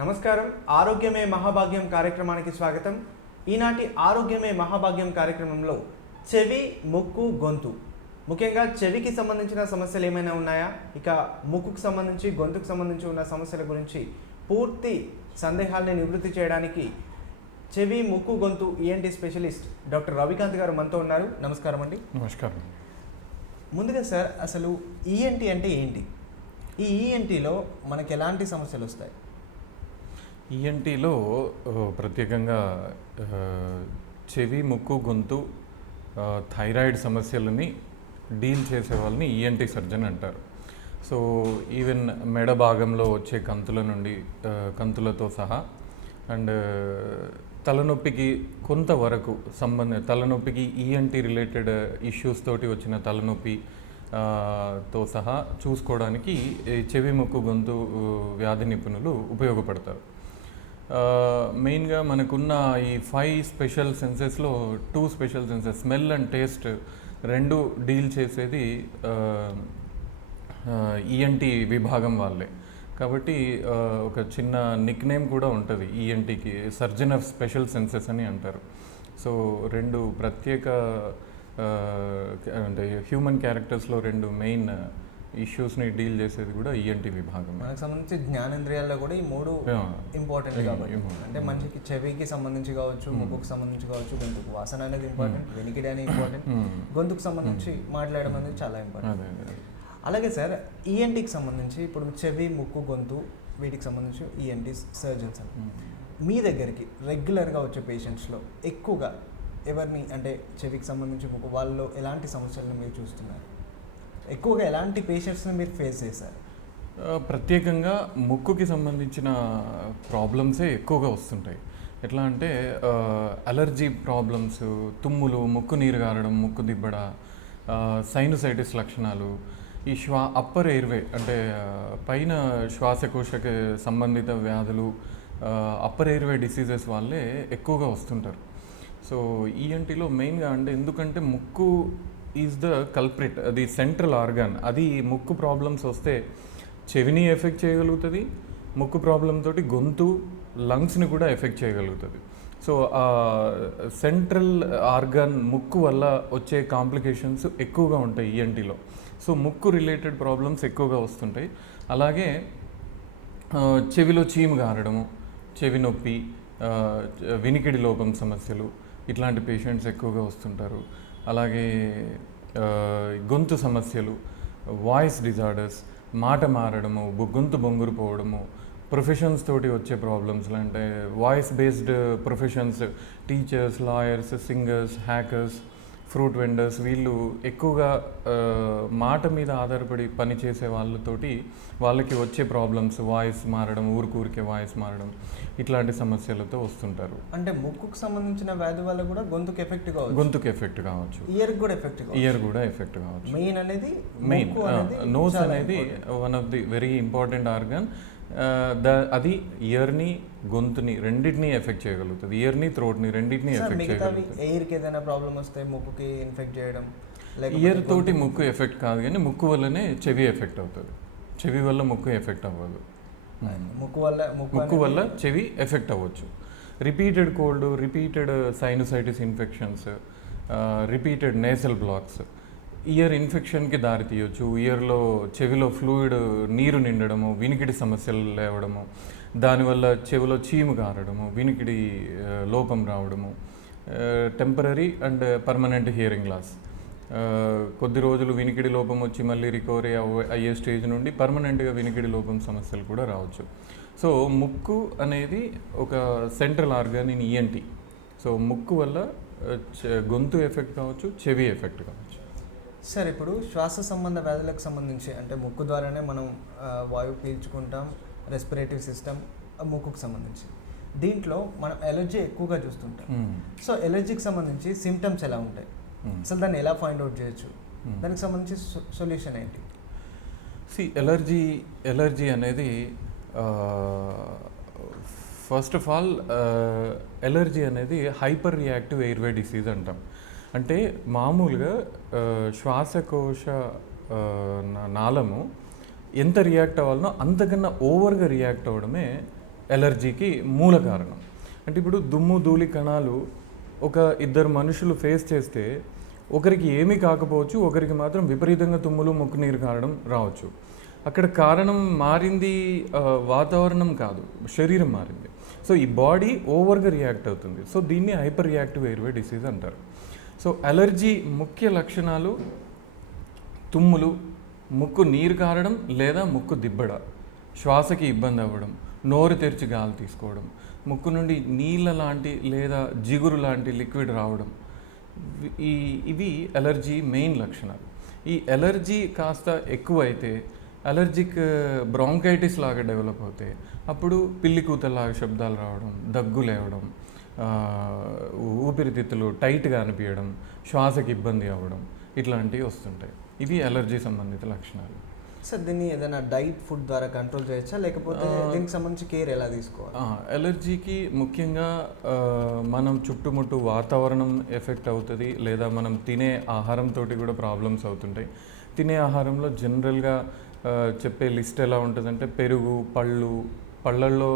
నమస్కారం. ఆరోగ్యమే మహాభాగ్యం కార్యక్రమానికి స్వాగతం. ఈనాటి ఆరోగ్యమే మహాభాగ్యం కార్యక్రమంలో చెవి, ముక్కు, గొంతు, ముఖ్యంగా చెవికి సంబంధించిన సమస్యలు ఏమైనా ఉన్నాయా, ఇక ముక్కుకు సంబంధించి, గొంతుకు సంబంధించి ఉన్న సమస్యల గురించి పూర్తి సందేహాల్ని నివృత్తి చేయడానికి చెవి, ముక్కు, గొంతు ఈఎన్టీ స్పెషలిస్ట్ డాక్టర్ రవికాంత్ గారు మనతో ఉన్నారు. నమస్కారం అండి. నమస్కారం. ముందుగా సార్, అసలు ఈఎన్టీ అంటే ఏంటి? ఈ ఈఎన్టీలో మనకి ఎలాంటి సమస్యలు వస్తాయి? ఈఎన్టీలో ప్రత్యేకంగా చెవి, ముక్కు, గొంతు, థైరాయిడ్ సమస్యలని డీల్ చేసే వాళ్ళని ఈఎన్టీ సర్జన్ అంటారు. సో ఈవెన్ మెడ భాగంలో వచ్చే కంతుల నుండి కంతులతో సహా అండ్ తలనొప్పికి కొంతవరకు తలనొప్పికి ఈఎన్టీ రిలేటెడ్ ఇష్యూస్ తోటి వచ్చిన తలనొప్పి తో సహా చూసుకోవడానికి చెవి, ముక్కు, గొంతు వ్యాధి నిపుణులు ఉపయోగపడతారు. మెయిన్గా మనకున్న ఈ 5 స్పెషల్ సెన్సెస్లో 2 special senses, smell and taste, రెండు డీల్ చేసేది ఈఎన్టీ విభాగం వాళ్ళే. కాబట్టి ఒక చిన్న నిక్ నేమ్ కూడా ఉంటుంది ఈఎన్టీకి, సర్జన్ ఆఫ్ స్పెషల్ సెన్సెస్ అని అంటారు. సో రెండు ప్రత్యేక అంటే హ్యూమన్ క్యారెక్టర్స్లో రెండు మెయిన్ ఇష్యూస్ని డీల్ చేసేది కూడా ఈఎన్టీ విభాగం. మనకు సంబంధించి జ్ఞానేంద్రియాల్లో కూడా ఈ 3 ఇంపార్టెంట్ కాబట్టి, అంటే మనిషికి చెవికి సంబంధించి కావచ్చు, ముక్కుకు సంబంధించి కావచ్చు, గొంతుకు వాసన అనేది ఇంపార్టెంట్, వెనికిడి అనేది ఇంపార్టెంట్, గొంతుకు సంబంధించి మాట్లాడడం అనేది చాలా ఇంపార్టెంట్. అలాగే సార్, ఈఎన్టీకి సంబంధించి ఇప్పుడు చెవి, ముక్కు, గొంతు వీటికి సంబంధించి ఈఎన్టీ సర్జన్స్ అని మీ దగ్గరికి రెగ్యులర్గా వచ్చే పేషెంట్స్లో ఎక్కువగా ఎవరిని, అంటే చెవికి సంబంధించి ముక్కు, వాళ్ళలో ఎలాంటి సమస్యలను మీరు చూస్తున్నారు? ఎక్కువగా ఎలాంటి పేషెంట్స్ని మీరు ఫేస్ చేశారు? ప్రత్యేకంగా ముక్కుకి సంబంధించిన ప్రాబ్లమ్సే ఎక్కువగా వస్తుంటాయి. ఎట్లా అంటే అలర్జీ ప్రాబ్లమ్స్, తుమ్ములు, ముక్కు నీరు గారడం, ముక్కు దిబ్బడ, సైనసైటిస్ లక్షణాలు, ఈ అప్పర్ ఎయిర్వే అంటే పైన శ్వాసకోశకి సంబంధిత వ్యాధులు, అప్పర్ ఎయిర్వే డిసీజెస్ వాళ్ళే ఎక్కువగా వస్తుంటారు. సో ఈఎన్టీలో మెయిన్గా అంటే ఎందుకంటే ముక్కు ఈజ్ ద కల్ప్రిట్, అది సెంట్రల్ ఆర్గాన్. అది ముక్కు ప్రాబ్లమ్స్ వస్తే చెవిని ఎఫెక్ట్ చేయగలుగుతుంది, ముక్కు ప్రాబ్లం తోటి గొంతు, లంగ్స్ని కూడా ఎఫెక్ట్ చేయగలుగుతుంది. సో సెంట్రల్ ఆర్గాన్ ముక్కు వల్ల వచ్చే కాంప్లికేషన్స్ ఎక్కువగా ఉంటాయి ఈఎన్టీలో. సో ముక్కు రిలేటెడ్ ప్రాబ్లమ్స్ ఎక్కువగా వస్తుంటాయి. అలాగే చెవిలో చీము గారడము, చెవి నొప్పి, వినికిడి లోపం సమస్యలు, ఇట్లాంటి పేషెంట్స్ ఎక్కువగా వస్తుంటారు. అలాగే గొంతు సమస్యలు, వాయిస్ డిజార్డర్స్, మాట మారడము, గొంతు బొంగురు పోవడము, ప్రొఫెషన్స్ తోటి వచ్చే ప్రాబ్లమ్స్ అంటే voice based professions, teachers, lawyers, singers, hackers, fruit vendors, వీళ్ళు ఎక్కువగా మాట మీద ఆధారపడి పనిచేసే వాళ్ళకి వచ్చే ప్రాబ్లమ్స్, వాయిస్ మారడం, ఊరికే వాయిస్ మారడం, ఇట్లాంటి సమస్యలతో వస్తుంటారు. అంటే ముక్కుకు సంబంధించిన వ్యాధి వల్ల కూడా గొంతుకు ఎఫెక్ట్ కావచ్చు, ఇయర్ కూడా ఎఫెక్ట్ కావచ్చు. మెయిన్ నోస్ అనేది one of the very important organ. అది ఇయర్ని, గొంతుని రెండింటినీ ఎఫెక్ట్ చేయగలుగుతుంది. ఇయర్ని, థ్రోట్ని రెండింటినీ ఎఫెక్ట్ చేయగలుగుతుంది. ఎయిర్కి ఏదైనా ప్రాబ్లం వస్తే ముక్కుకి ఇన్ఫెక్ట్ చేయడం, ఇయర్ తోటి ముక్కు ఎఫెక్ట్ కాదు, కానీ ముక్కు వల్లనే చెవి ఎఫెక్ట్ అవుతుంది. చెవి వల్ల ముక్కు ఎఫెక్ట్ అవ్వదు, ముక్కు వల్ల చెవి ఎఫెక్ట్ అవ్వచ్చు. Repeated cold, repeated sinusitis infections, repeated nasal blocks ear ఇన్ఫెక్షన్కి దారి తీయవచ్చు. ఇయర్లో చెవిలో ఫ్లూయిడ్ నీరు నిండడము, వినికిడి సమస్యలు లేవడము, దానివల్ల చెవిలో చీము గారడము, వినికిడి లోపం రావడము, temporary and permanent hearing loss. కొద్ది రోజులు వినికిడి లోపం వచ్చి మళ్ళీ రికవరీ అయ్యే స్టేజ్ నుండి పర్మనెంట్గా వినికిడి లోపం సమస్యలు కూడా రావచ్చు. సో ముక్కు అనేది ఒక central organ in ENT. So ముక్కు వల్ల గొంతు ఎఫెక్ట్ కావచ్చు, చెవి ఎఫెక్ట్ కావచ్చు. సార్, ఇప్పుడు శ్వాస సంబంధ వ్యాధులకు సంబంధించి, అంటే ముక్కు ద్వారానే మనం వాయువు పీల్చుకుంటాం, రెస్పిరేటివ్ సిస్టమ్ ముక్కుకు సంబంధించి, దీంట్లో మనం ఎలర్జీ ఎక్కువగా చూస్తుంటాం. సో ఎలర్జీకి సంబంధించి సిమ్టమ్స్ ఎలా ఉంటాయి, అసలు దాన్ని ఎలా ఫైండ్ అవుట్ చేయొచ్చు, దానికి సంబంధించి సొల్యూషన్ ఏంటి? ఎలర్జీ అనేది ఫస్ట్ ఆఫ్ ఆల్ ఎలర్జీ అనేది హైపర్ రియాక్టివ్ ఎయిర్వే డిసీజ్ అంటాం. అంటే మామూలుగా శ్వాసకోశ నాళము ఎంత రియాక్ట్ అవ్వాలనో అంతకన్నా ఓవర్గా రియాక్ట్ అవ్వడమే ఎలర్జీకి మూల కారణం. అంటే ఇప్పుడు దుమ్ము ధూళి కణాలు ఒక ఇద్దరు మనుషులు ఫేస్ చేస్తే ఒకరికి ఏమీ కాకపోవచ్చు, ఒకరికి మాత్రం విపరీతంగా తుమ్ములు ముక్కు నీరు కారడం రావచ్చు. అక్కడ కారణం మారింది వాతావరణం కాదు, శరీరం మారింది. సో ఈ బాడీ ఓవర్గా రియాక్ట్ అవుతుంది. సో దీన్ని హైపర్ రియాక్టివ్ ఎయిర్వే డిసీజ్ అంటారు. సో అలర్జీ ముఖ్య లక్షణాలు తుమ్ములు, ముక్కు నీరు కారడం లేదా ముక్కు దిబ్బడ, శ్వాసకి ఇబ్బంది అవ్వడం, నోరు తెరిచి గాలి తీసుకోవడం, ముక్కు నుండి నీళ్ళ లాంటి లేదా జిగురు లాంటి లిక్విడ్ రావడం, ఇవి అలర్జీ మెయిన్ లక్షణాలు. ఈ అలర్జీ కాస్త ఎక్కువైతే అలర్జిక్ బ్రాంకైటిస్ లాగా డెవలప్ అవుతాయి. అప్పుడు పిల్లి కూతలాగా శబ్దాలు రావడం, దగ్గు లేవడం, ఊపిరితిత్తులు టైట్గా అనిపించడం, శ్వాసకి ఇబ్బంది అవ్వడం, ఇట్లాంటివి వస్తుంటాయి. ఇవి అలర్జీ సంబంధిత లక్షణాలు. సార్ దీన్ని ఏదైనా డైట్ ఫుడ్ ద్వారా కంట్రోల్ చేయొచ్చా, లేకపోతే దీనికి సంబంధించి కేర్ ఎలా తీసుకోవాలి? అలర్జీకి ముఖ్యంగా మనం చుట్టుముట్టు వాతావరణం ఎఫెక్ట్ అవుతుంది, లేదా మనం తినే ఆహారంతో కూడా ప్రాబ్లమ్స్ అవుతుంటాయి. తినే ఆహారంలో జనరల్గా చెప్పే లిస్ట్ ఎలా ఉంటుందంటే పెరుగు, పళ్ళల్లో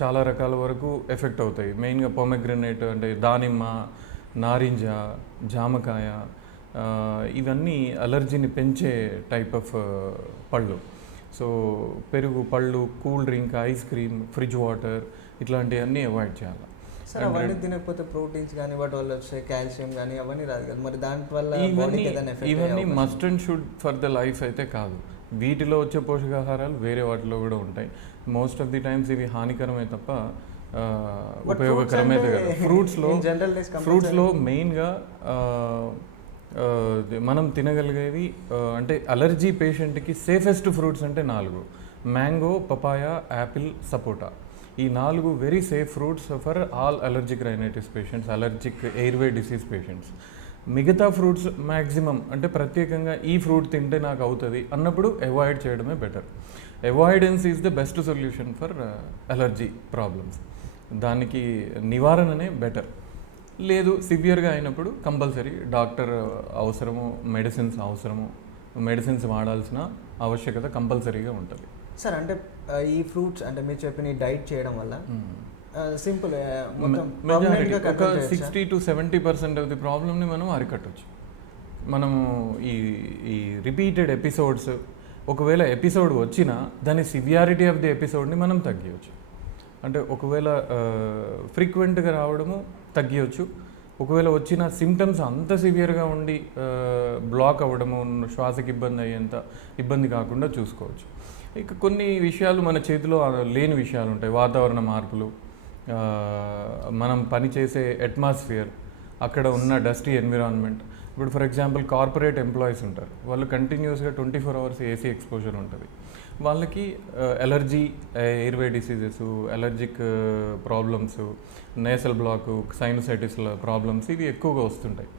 చాలా రకాల వరకు ఎఫెక్ట్ అవుతాయి. మెయిన్గా పొమెగ్రనేట్ అంటే దానిమ్మ, నారింజ, జామకాయ, ఇవన్నీ అలర్జీని పెంచే టైప్ ఆఫ్ పళ్ళు. సో పెరుగు, పళ్ళు, cool drink, ice cream, fridge water ఇట్లాంటివన్నీ అవాయిడ్ చేయాలి. సార్ అవన్నీ తినకపోతే ప్రోటీన్స్ కానీ వాటి వల్ల వచ్చే కాల్షియం కానీ అవన్నీ రాదు కదా, మరి దానివల్ల ఇవన్నీ must and should for the life అయితే కాదు. వీటిలో వచ్చే పోషకాహారాలు వేరే వాటిలో కూడా ఉంటాయి. మోస్ట్ ఆఫ్ ది టైమ్స్ ఇవి హానికరమే తప్ప ఉపయోగకరమే కదా. ఫ్రూట్స్లో మెయిన్గా మనం తినగలిగేవి అంటే అలర్జీ పేషెంట్కి సేఫెస్ట్ ఫ్రూట్స్ అంటే 4: మ్యాంగో, పపాయ, యాపిల్, సపోటా. ఈ 4 very safe fruits for all allergic rhinitis patients, allergic airway disease patients. మిగతా ఫ్రూట్స్ మ్యాక్సిమం అంటే ప్రత్యేకంగా ఈ ఫ్రూట్ తింటే నాకు అవుతుంది అన్నప్పుడు అవాయిడ్ చేయడమే better. Avoidance is the best solution for allergy problems. దానికి నివారణనే బెటర్. లేదు సివియర్గా అయినప్పుడు కంపల్సరీ డాక్టర్ అవసరము, మెడిసిన్స్ వాడాల్సిన ఆవశ్యకత కంపల్సరీగా ఉంటుంది. సార్ అంటే ఈ ఫ్రూట్స్ అంటే మీరు చెప్పిన డైట్ చేయడం వల్ల సింపుల్ ఒక 60 to 70% ఆఫ్ ది ప్రాబ్లమ్ని మనం అరికట్టవచ్చు. మనము ఈ రిపీటెడ్ ఎపిసోడ్స్, ఒకవేళ ఎపిసోడ్ వచ్చినా దాని సివియారిటీ ఆఫ్ ది ఎపిసోడ్ని మనం తగ్గించవచ్చు. అంటే ఒకవేళ ఫ్రీక్వెంట్గా రావడము తగ్గించవచ్చు. ఒకవేళ వచ్చిన సిమ్టమ్స్ అంత సివియర్గా ఉండి బ్లాక్ అవ్వడము, శ్వాసకి ఇబ్బంది అయ్యేంత ఇబ్బంది కాకుండా చూసుకోవచ్చు. ఇక కొన్ని విషయాలు మన చేతిలో లేని విషయాలు ఉంటాయి. వాతావరణ మార్పులు, మనం పనిచేసే అట్మాస్ఫియర్, అక్కడ ఉన్న డస్టీ ఎన్విరాన్మెంట్. ఇప్పుడు ఫర్ ఎగ్జాంపుల్ కార్పొరేట్ ఎంప్లాయీస్ ఉంటారు, వాళ్ళు కంటిన్యూస్గా 24 hours ఏసీ ఎక్స్పోజర్ ఉంటుంది. వాళ్ళకి allergy, airway diseases, allergic problems, nasal block, సైనసైటిస్ల ప్రాబ్లమ్స్ ఇవి ఎక్కువగా వస్తుంటాయి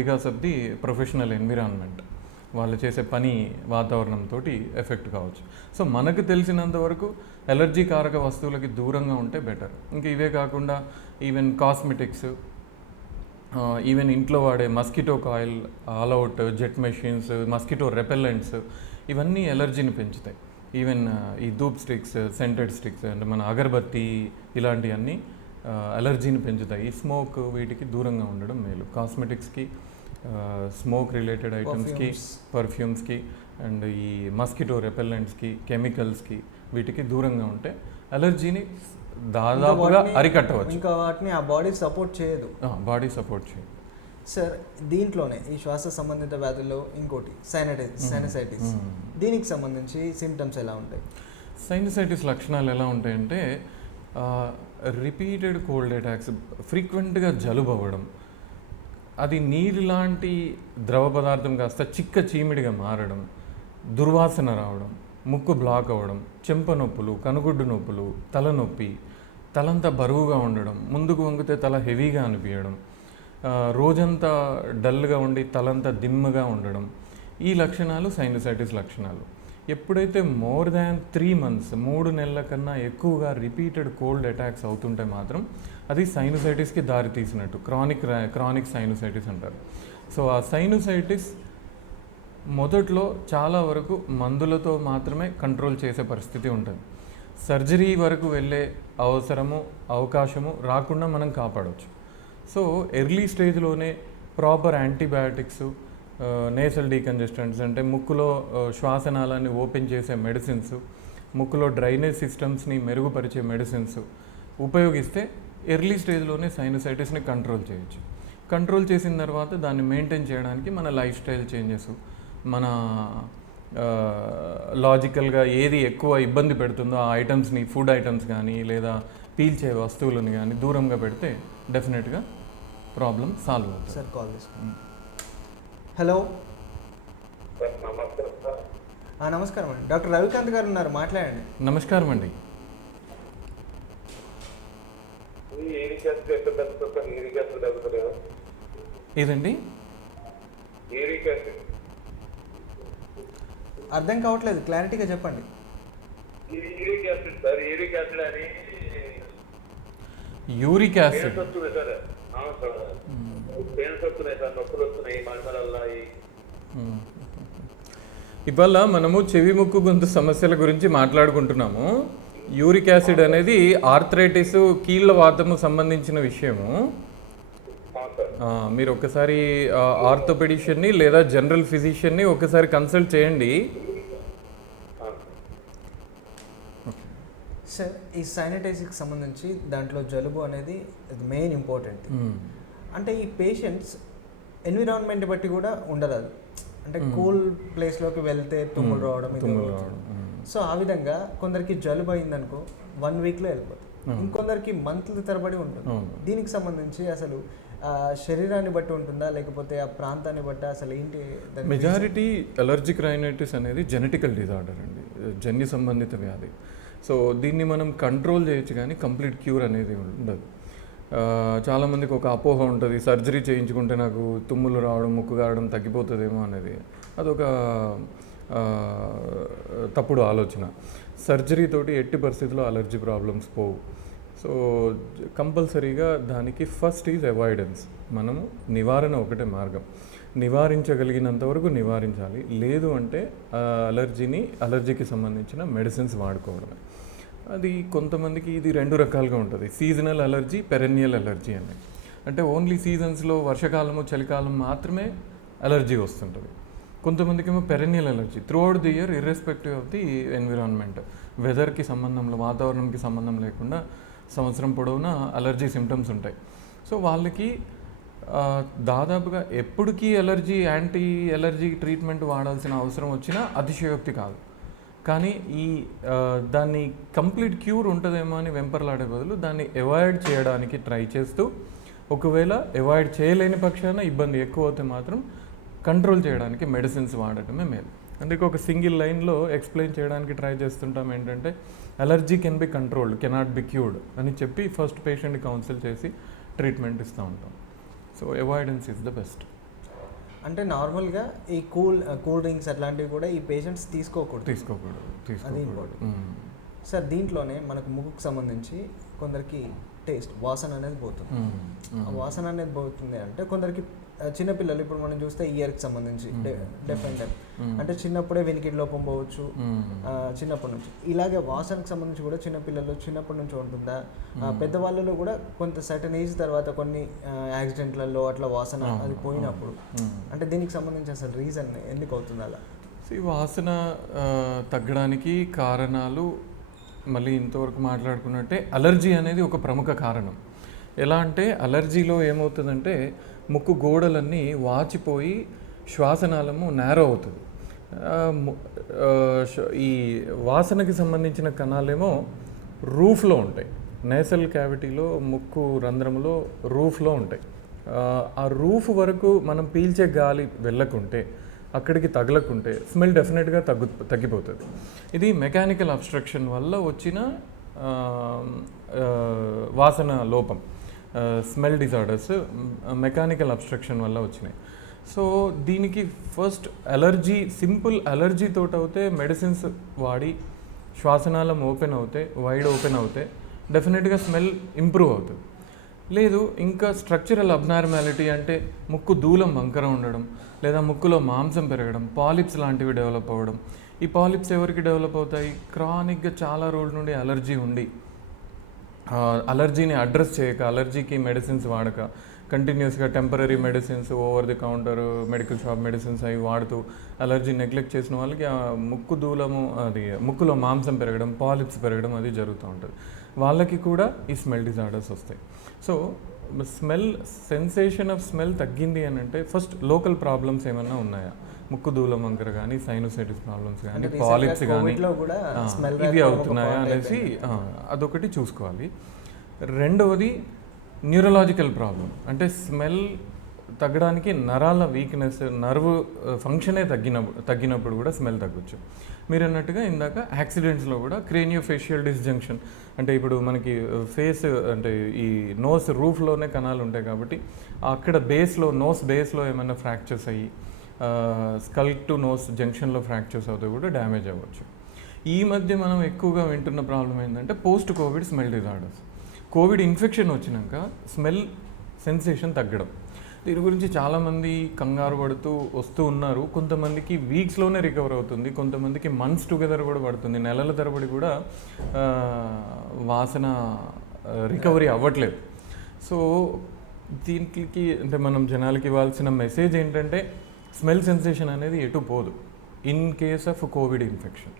because of the professional environment. వాళ్ళు చేసే పని వాతావరణంతో ఎఫెక్ట్ కావచ్చు. సో మనకు తెలిసినంత వరకు ఎలర్జీ కారక వస్తువులకి దూరంగా ఉంటే బెటర్. ఇంకా ఇవే కాకుండా ఈవెన్ కాస్మెటిక్స్, ఈవెన్ ఇంట్లో వాడే mosquito coil, All Out jet machines, mosquito repellents ఇవన్నీ ఎలర్జీని పెంచుతాయి. ఈవెన్ ఈ ధూప్ స్టిక్స్, సెంటెడ్ స్టిక్స్ అంటే మన అగరబత్తి ఇలాంటివన్నీ అలర్జీని పెంచుతాయి. ఈ స్మోక్ వీటికి దూరంగా ఉండడం మేలు. కాస్మెటిక్స్కి, స్మోక్ రిలేటెడ్ ఐటమ్స్కి, పర్ఫ్యూమ్స్కి అండ్ ఈ మస్కిటో రెపెల్లెంట్స్కి, కెమికల్స్కి వీటికి దూరంగా ఉంటే అలర్జీని దాదాపుగా అరికట్టవచ్చు. ఇంకా వాటిని ఆ బాడీ సపోర్ట్ చేయదు. సార్ దీంట్లోనే ఈ శ్వాస సంబంధిత వ్యాధుల్లో ఇంకోటి సైనసైటిస్, దీనికి సంబంధించి సిమ్టమ్స్ ఎలా ఉంటాయి? సైనసైటిస్ లక్షణాలు ఎలా ఉంటాయంటే రిపీటెడ్ కోల్డ్ అటాక్స్, ఫ్రీక్వెంట్గా జలుబు అవ్వడం, అది నీరు లాంటి ద్రవ పదార్థం కాస్త చిక్క చీమిడిగా మారడం, దుర్వాసన రావడం, ముక్కు బ్లాక్ అవ్వడం, చెంప నొప్పులు, కనుగుడ్డు నొప్పులు, తలనొప్పి, తలంతా బరువుగా ఉండడం, ముందుకు వంగితే తల హెవీగా అనిపించడం, రోజంతా డల్గా ఉండి తలంతా దిమ్మగా ఉండడం, ఈ లక్షణాలు సైనసైటిస్ లక్షణాలు. ఎప్పుడైతే మోర్ దాన్ 3 months 3 నెలల కన్నా ఎక్కువగా రిపీటెడ్ కోల్డ్ అటాక్స్ అవుతుంటే మాత్రం అది సైనోసైటిస్కి దారి తీసినట్టు, క్రానిక్ సైనోసైటిస్ అంటారు. సో ఆ సైనోసైటిస్ మొదట్లో చాలా వరకు మందులతో మాత్రమే కంట్రోల్ చేసే పరిస్థితి ఉంటుంది. సర్జరీ వరకు వెళ్ళే అవకాశము రాకుండా మనం కాపాడవచ్చు. సో ఎర్లీ స్టేజ్లోనే ప్రాపర్ యాంటీబయాటిక్స్, నేసల్ డీకంజెస్టెంట్స్ అంటే ముక్కులో శ్వాసనాళాన్ని ఓపెన్ చేసే మెడిసిన్స్, ముక్కులో డ్రైనేజ్ సిస్టమ్స్ని మెరుగుపరిచే మెడిసిన్స్ ఉపయోగిస్తే ఎర్లీ స్టేజ్లోనే సైనోసైటిస్ని కంట్రోల్ చేయొచ్చు. కంట్రోల్ చేసిన తర్వాత దాన్ని మెయింటైన్ చేయడానికి మన లైఫ్ స్టైల్ చేంజెస్, మన లాజికల్గా ఏది ఎక్కువ ఇబ్బంది పెడుతుందో ఆ ఐటమ్స్ని, ఫుడ్ ఐటమ్స్ కానీ లేదా పీల్చే వస్తువులను కానీ దూరంగా పెడితే డెఫినెట్గా ప్రాబ్లం సాల్వ్ అవుతుంది. సార్ కాల్ చేసుకోండి. హలో, నమస్కారం అండి. డాక్టర్ రవికాంత్ గారు ఉన్నారు, మాట్లాడండి. నమస్కారం అండి. ఏదండి? అర్థం కావట్లేదు, క్లారిటీగా చెప్పండి. యూరిక్ యాసిడ్ ఇవాళ మనము చెవి ముక్కు గొంతు సమస్యల గురించి మాట్లాడుకుంటున్నాము. యూరిక్ యాసిడ్ అనేది ఆర్థరైటిస్, కీళ్ళ వాతము సంబంధించిన విషయము. మీరు ఒకసారి ఆర్థోపెడిషియన్ని లేదా జనరల్ ఫిజిషియన్ని ఒకసారి కన్సల్ట్ చేయండి. సార్, ఈ సైనటైజిస్కి సంబంధించి దాంట్లో జలుబు అనేది మెయిన్ ఇంపార్టెంట్. అంటే ఈ పేషెంట్స్ ఎన్విరాన్మెంట్ బట్టి కూడా ఉండదు. అది అంటే కూల్ ప్లేస్లోకి వెళ్తే తుమ్ములు రావడం, సో ఆ విధంగా కొందరికి జలుబు అయిందనుకో 1 weekలో వెళ్ళిపోతుంది, ఇంకొందరికి మంత్ల తరబడి ఉంటుంది. దీనికి సంబంధించి అసలు శరీరాన్ని బట్టి ఉంటుందా లేకపోతే ఆ ప్రాంతాన్ని బట్టి అసలు ఏంటి? మెజారిటీ అలర్జిక్ రైనైటిస్ అనేది జెనెటికల్ డిజార్డర్ అండి, జన్యు సంబంధిత వ్యాధి. సో దీన్ని మనం కంట్రోల్ చేయొచ్చు కానీ కంప్లీట్ క్యూర్ అనేది ఉండదు. చాలామందికి ఒక అపోహ ఉంటుంది, సర్జరీ చేయించుకుంటే నాకు తుమ్ములు రావడం, ముక్కు కారడం తగ్గిపోతుందేమో అనేది. అదొక తప్పుడు ఆలోచన. సర్జరీతోటి ఎట్టి పరిస్థితుల్లో అలర్జీ ప్రాబ్లమ్స్ పోవు. సో కంపల్సరీగా దానికి ఫస్ట్ ఈజ్ అవాయిడెన్స్. మనము నివారణ ఒకటే మార్గం. నివారించగలిగినంత వరకు నివారించాలి, లేదు అంటే అలర్జీకి సంబంధించిన మెడిసిన్స్ వాడుకోవడమే. అది కొంతమందికి ఇది 2 రకాలుగా ఉంటుంది, సీజనల్ అలర్జీ, పెరెన్నియల్ అలర్జీ అని. అంటే ఓన్లీ సీజన్స్లో వర్షాకాలము, చలికాలం మాత్రమే అలర్జీ వస్తుంటుంది. కొంతమందికి ఏమో perennial allergy throughout the year, irrespective of the environment, వెదర్కి సంబంధంలో, వాతావరణంకి సంబంధం లేకుండా సంవత్సరం పొడవునా అలర్జీ సిమ్టమ్స్ ఉంటాయి. సో వాళ్ళకి దాదాపుగా ఎప్పటికీ యాంటీ ఎలర్జీ ట్రీట్మెంట్ వాడాల్సిన అవసరం వచ్చినా అతిశయోక్తి కాదు. కానీ దాన్ని కంప్లీట్ క్యూర్ ఉంటుందేమో అని వెంపర్లాడే బదులు దాన్ని అవాయిడ్ చేయడానికి ట్రై చేస్తూ, ఒకవేళ అవాయిడ్ చేయలేని పక్షాన ఇబ్బంది ఎక్కువ అవుతే మాత్రం కంట్రోల్ చేయడానికి మెడిసిన్స్ వాడటమే మేలు. అందుకే ఒక సింగిల్ లైన్లో ఎక్స్ప్లెయిన్ చేయడానికి ట్రై చేస్తుంటాం ఏంటంటే, allergy can be controlled, cannot be cured అని చెప్పి ఫస్ట్ పేషెంట్ని కౌన్సిల్ చేసి ట్రీట్మెంట్ ఇస్తూ ఉంటాం. So avoidance is the best. అంటే నార్మల్గా ఈ కూల్ డ్రింక్స్ అట్లాంటివి కూడా ఈ పేషెంట్స్ తీసుకోకూడదు. అది ఇంపార్టెంట్. సార్, దీంట్లోనే మనకు ముక్కుకు సంబంధించి కొందరికి వాసన అనేది పోతుంది. ఆ వాసన అనేది పోతుంది అంటే కొందరికి చిన్నపిల్లలు, ఇప్పుడు మనం చూస్తే ఇయర్కి సంబంధించి డెఫ్ అండ్ అంటే చిన్నప్పుడే వినికిడి లోపం పోవచ్చు, చిన్నప్పటి నుంచి. ఇలాగే వాసనకు సంబంధించి కూడా చిన్నపిల్లలు చిన్నప్పటి నుంచి ఉంటుందా? పెద్దవాళ్ళలో కూడా కొంత సర్టన్ ఏజ్ తర్వాత కొన్ని యాక్సిడెంట్లలో అట్లా వాసన అది పోయినప్పుడు, అంటే దీనికి సంబంధించి అసలు రీజన్ ఎందుకు అవుతుంది అలా? ఈ వాసన తగ్గడానికి కారణాలు మళ్ళీ ఇంతవరకు మాట్లాడుకున్నట్టే అలర్జీ అనేది ఒక ప్రముఖ కారణం. ఎలా అంటే అలర్జీలో ఏమవుతుందంటే ముక్కు గోడలన్నీ వాచిపోయి శ్వాసనాళము నేరో అవుతుంది. ఈ వాసనకి సంబంధించిన కణాలేమో రూఫ్లో ఉంటాయి, నేసల్ క్యావిటీలో, ముక్కు రంధ్రంలో రూఫ్లో ఉంటాయి. ఆ రూఫ్ వరకు మనం పీల్చే గాలి వెళ్ళకుంటే, అక్కడికి తగలకుంటే స్మెల్ డెఫినెట్గా తగ్గిపోతుంది. ఇది మెకానికల్ అబ్స్ట్రక్షన్ వల్ల వచ్చిన వాసన లోపం, స్మెల్ డిజార్డర్స్ మెకానికల్ అబ్స్ట్రక్షన్ వల్ల వచ్చినాయి. సో దీనికి ఫస్ట్ అలర్జీ, సింపుల్ అలర్జీ తోటి అవుతే మెడిసిన్స్ వాడి శ్వాసనాళం ఓపెన్ అవుతే, వైడ్ ఓపెన్ అవుతే డెఫినెట్గా స్మెల్ ఇంప్రూవ్ అవుతుంది. లేదు ఇంకా స్ట్రక్చరల్ అబ్నార్మాలిటీ అంటే ముక్కు దూలం వంకర ఉండడం, లేదా ముక్కులో మాంసం పెరగడం, పాలిప్స్ లాంటివి డెవలప్ అవ్వడం. ఈ పాలిప్స్ ఎవరికి డెవలప్ అవుతాయి? క్రానిక్గా చాలా రోజుల నుండి అలర్జీ ఉండి అలర్జీని అడ్రస్ చేయక, అలర్జీకి మెడిసిన్స్ వాడక, కంటిన్యూస్గా temporary medicines, over the counter medical shop medicines అవి వాడుతూ అలర్జీ నెగ్లెక్ట్ చేసిన వాళ్ళకి ఆ ముక్కు దూలము, అది ముక్కులో మాంసం పెరగడం, పాలిప్స్ పెరగడం అది జరుగుతూ ఉంటుంది. వాళ్ళకి కూడా ఈ స్మెల్ డిజార్డర్స్ వస్తాయి. So smell sensation of smell తగ్గింది అని అంటే ఫస్ట్ లోకల్ ప్రాబ్లమ్స్ ఏమన్నా ఉన్నాయా, ముక్కు దూలం వంకర కానీ, సైనోసైటిస్ ప్రాబ్లమ్స్ కానీ, పాలిప్స్ కానీ ఇవి అవుతున్నాయా అనేసి అదొకటి చూసుకోవాలి. రెండవది న్యూరలాజికల్ ప్రాబ్లం, అంటే స్మెల్ తగ్గడానికి నరాల వీక్నెస్, నర్వ్ ఫంక్షనే తగ్గినప్పుడు కూడా స్మెల్ తగ్గొచ్చు. మీరు అన్నట్టుగా ఇందాక యాక్సిడెంట్స్లో కూడా క్రేనియోఫేషియల్ డిస్జంక్షన్, అంటే ఇప్పుడు మనకి ఫేస్ అంటే ఈ నోస్ రూఫ్లోనే కణాలు ఉంటాయి కాబట్టి అక్కడ బేస్లో, నోస్ బేస్లో ఏమైనా ఫ్రాక్చర్స్ అయ్యి స్కల్ టు నోస్ జంక్షన్లో ఫ్రాక్చర్స్ అవుతాయి కూడా డ్యామేజ్ అవ్వచ్చు. ఈ మధ్య మనం ఎక్కువగా వింటున్న ప్రాబ్లం ఏంటంటే post Covid smell disorders. Covid infection వచ్చినాక స్మెల్ సెన్సేషన్ తగ్గడం. దీని గురించి చాలామంది కంగారు పడుతూ వస్తూ ఉన్నారు. కొంతమందికి వీక్స్లోనే రికవర్ అవుతుంది, కొంతమందికి మంత్స్ టుగెదర్ కూడా పడుతుంది, నెలల తరబడి కూడా వాసన రికవరీ అవ్వట్లేదు. సో దీనికి అంటే మనం జనాలకి ఇవ్వాల్సిన మెసేజ్ ఏంటంటే స్మెల్ సెన్సేషన్ అనేది ఎటు పోదు in case of Covid infection.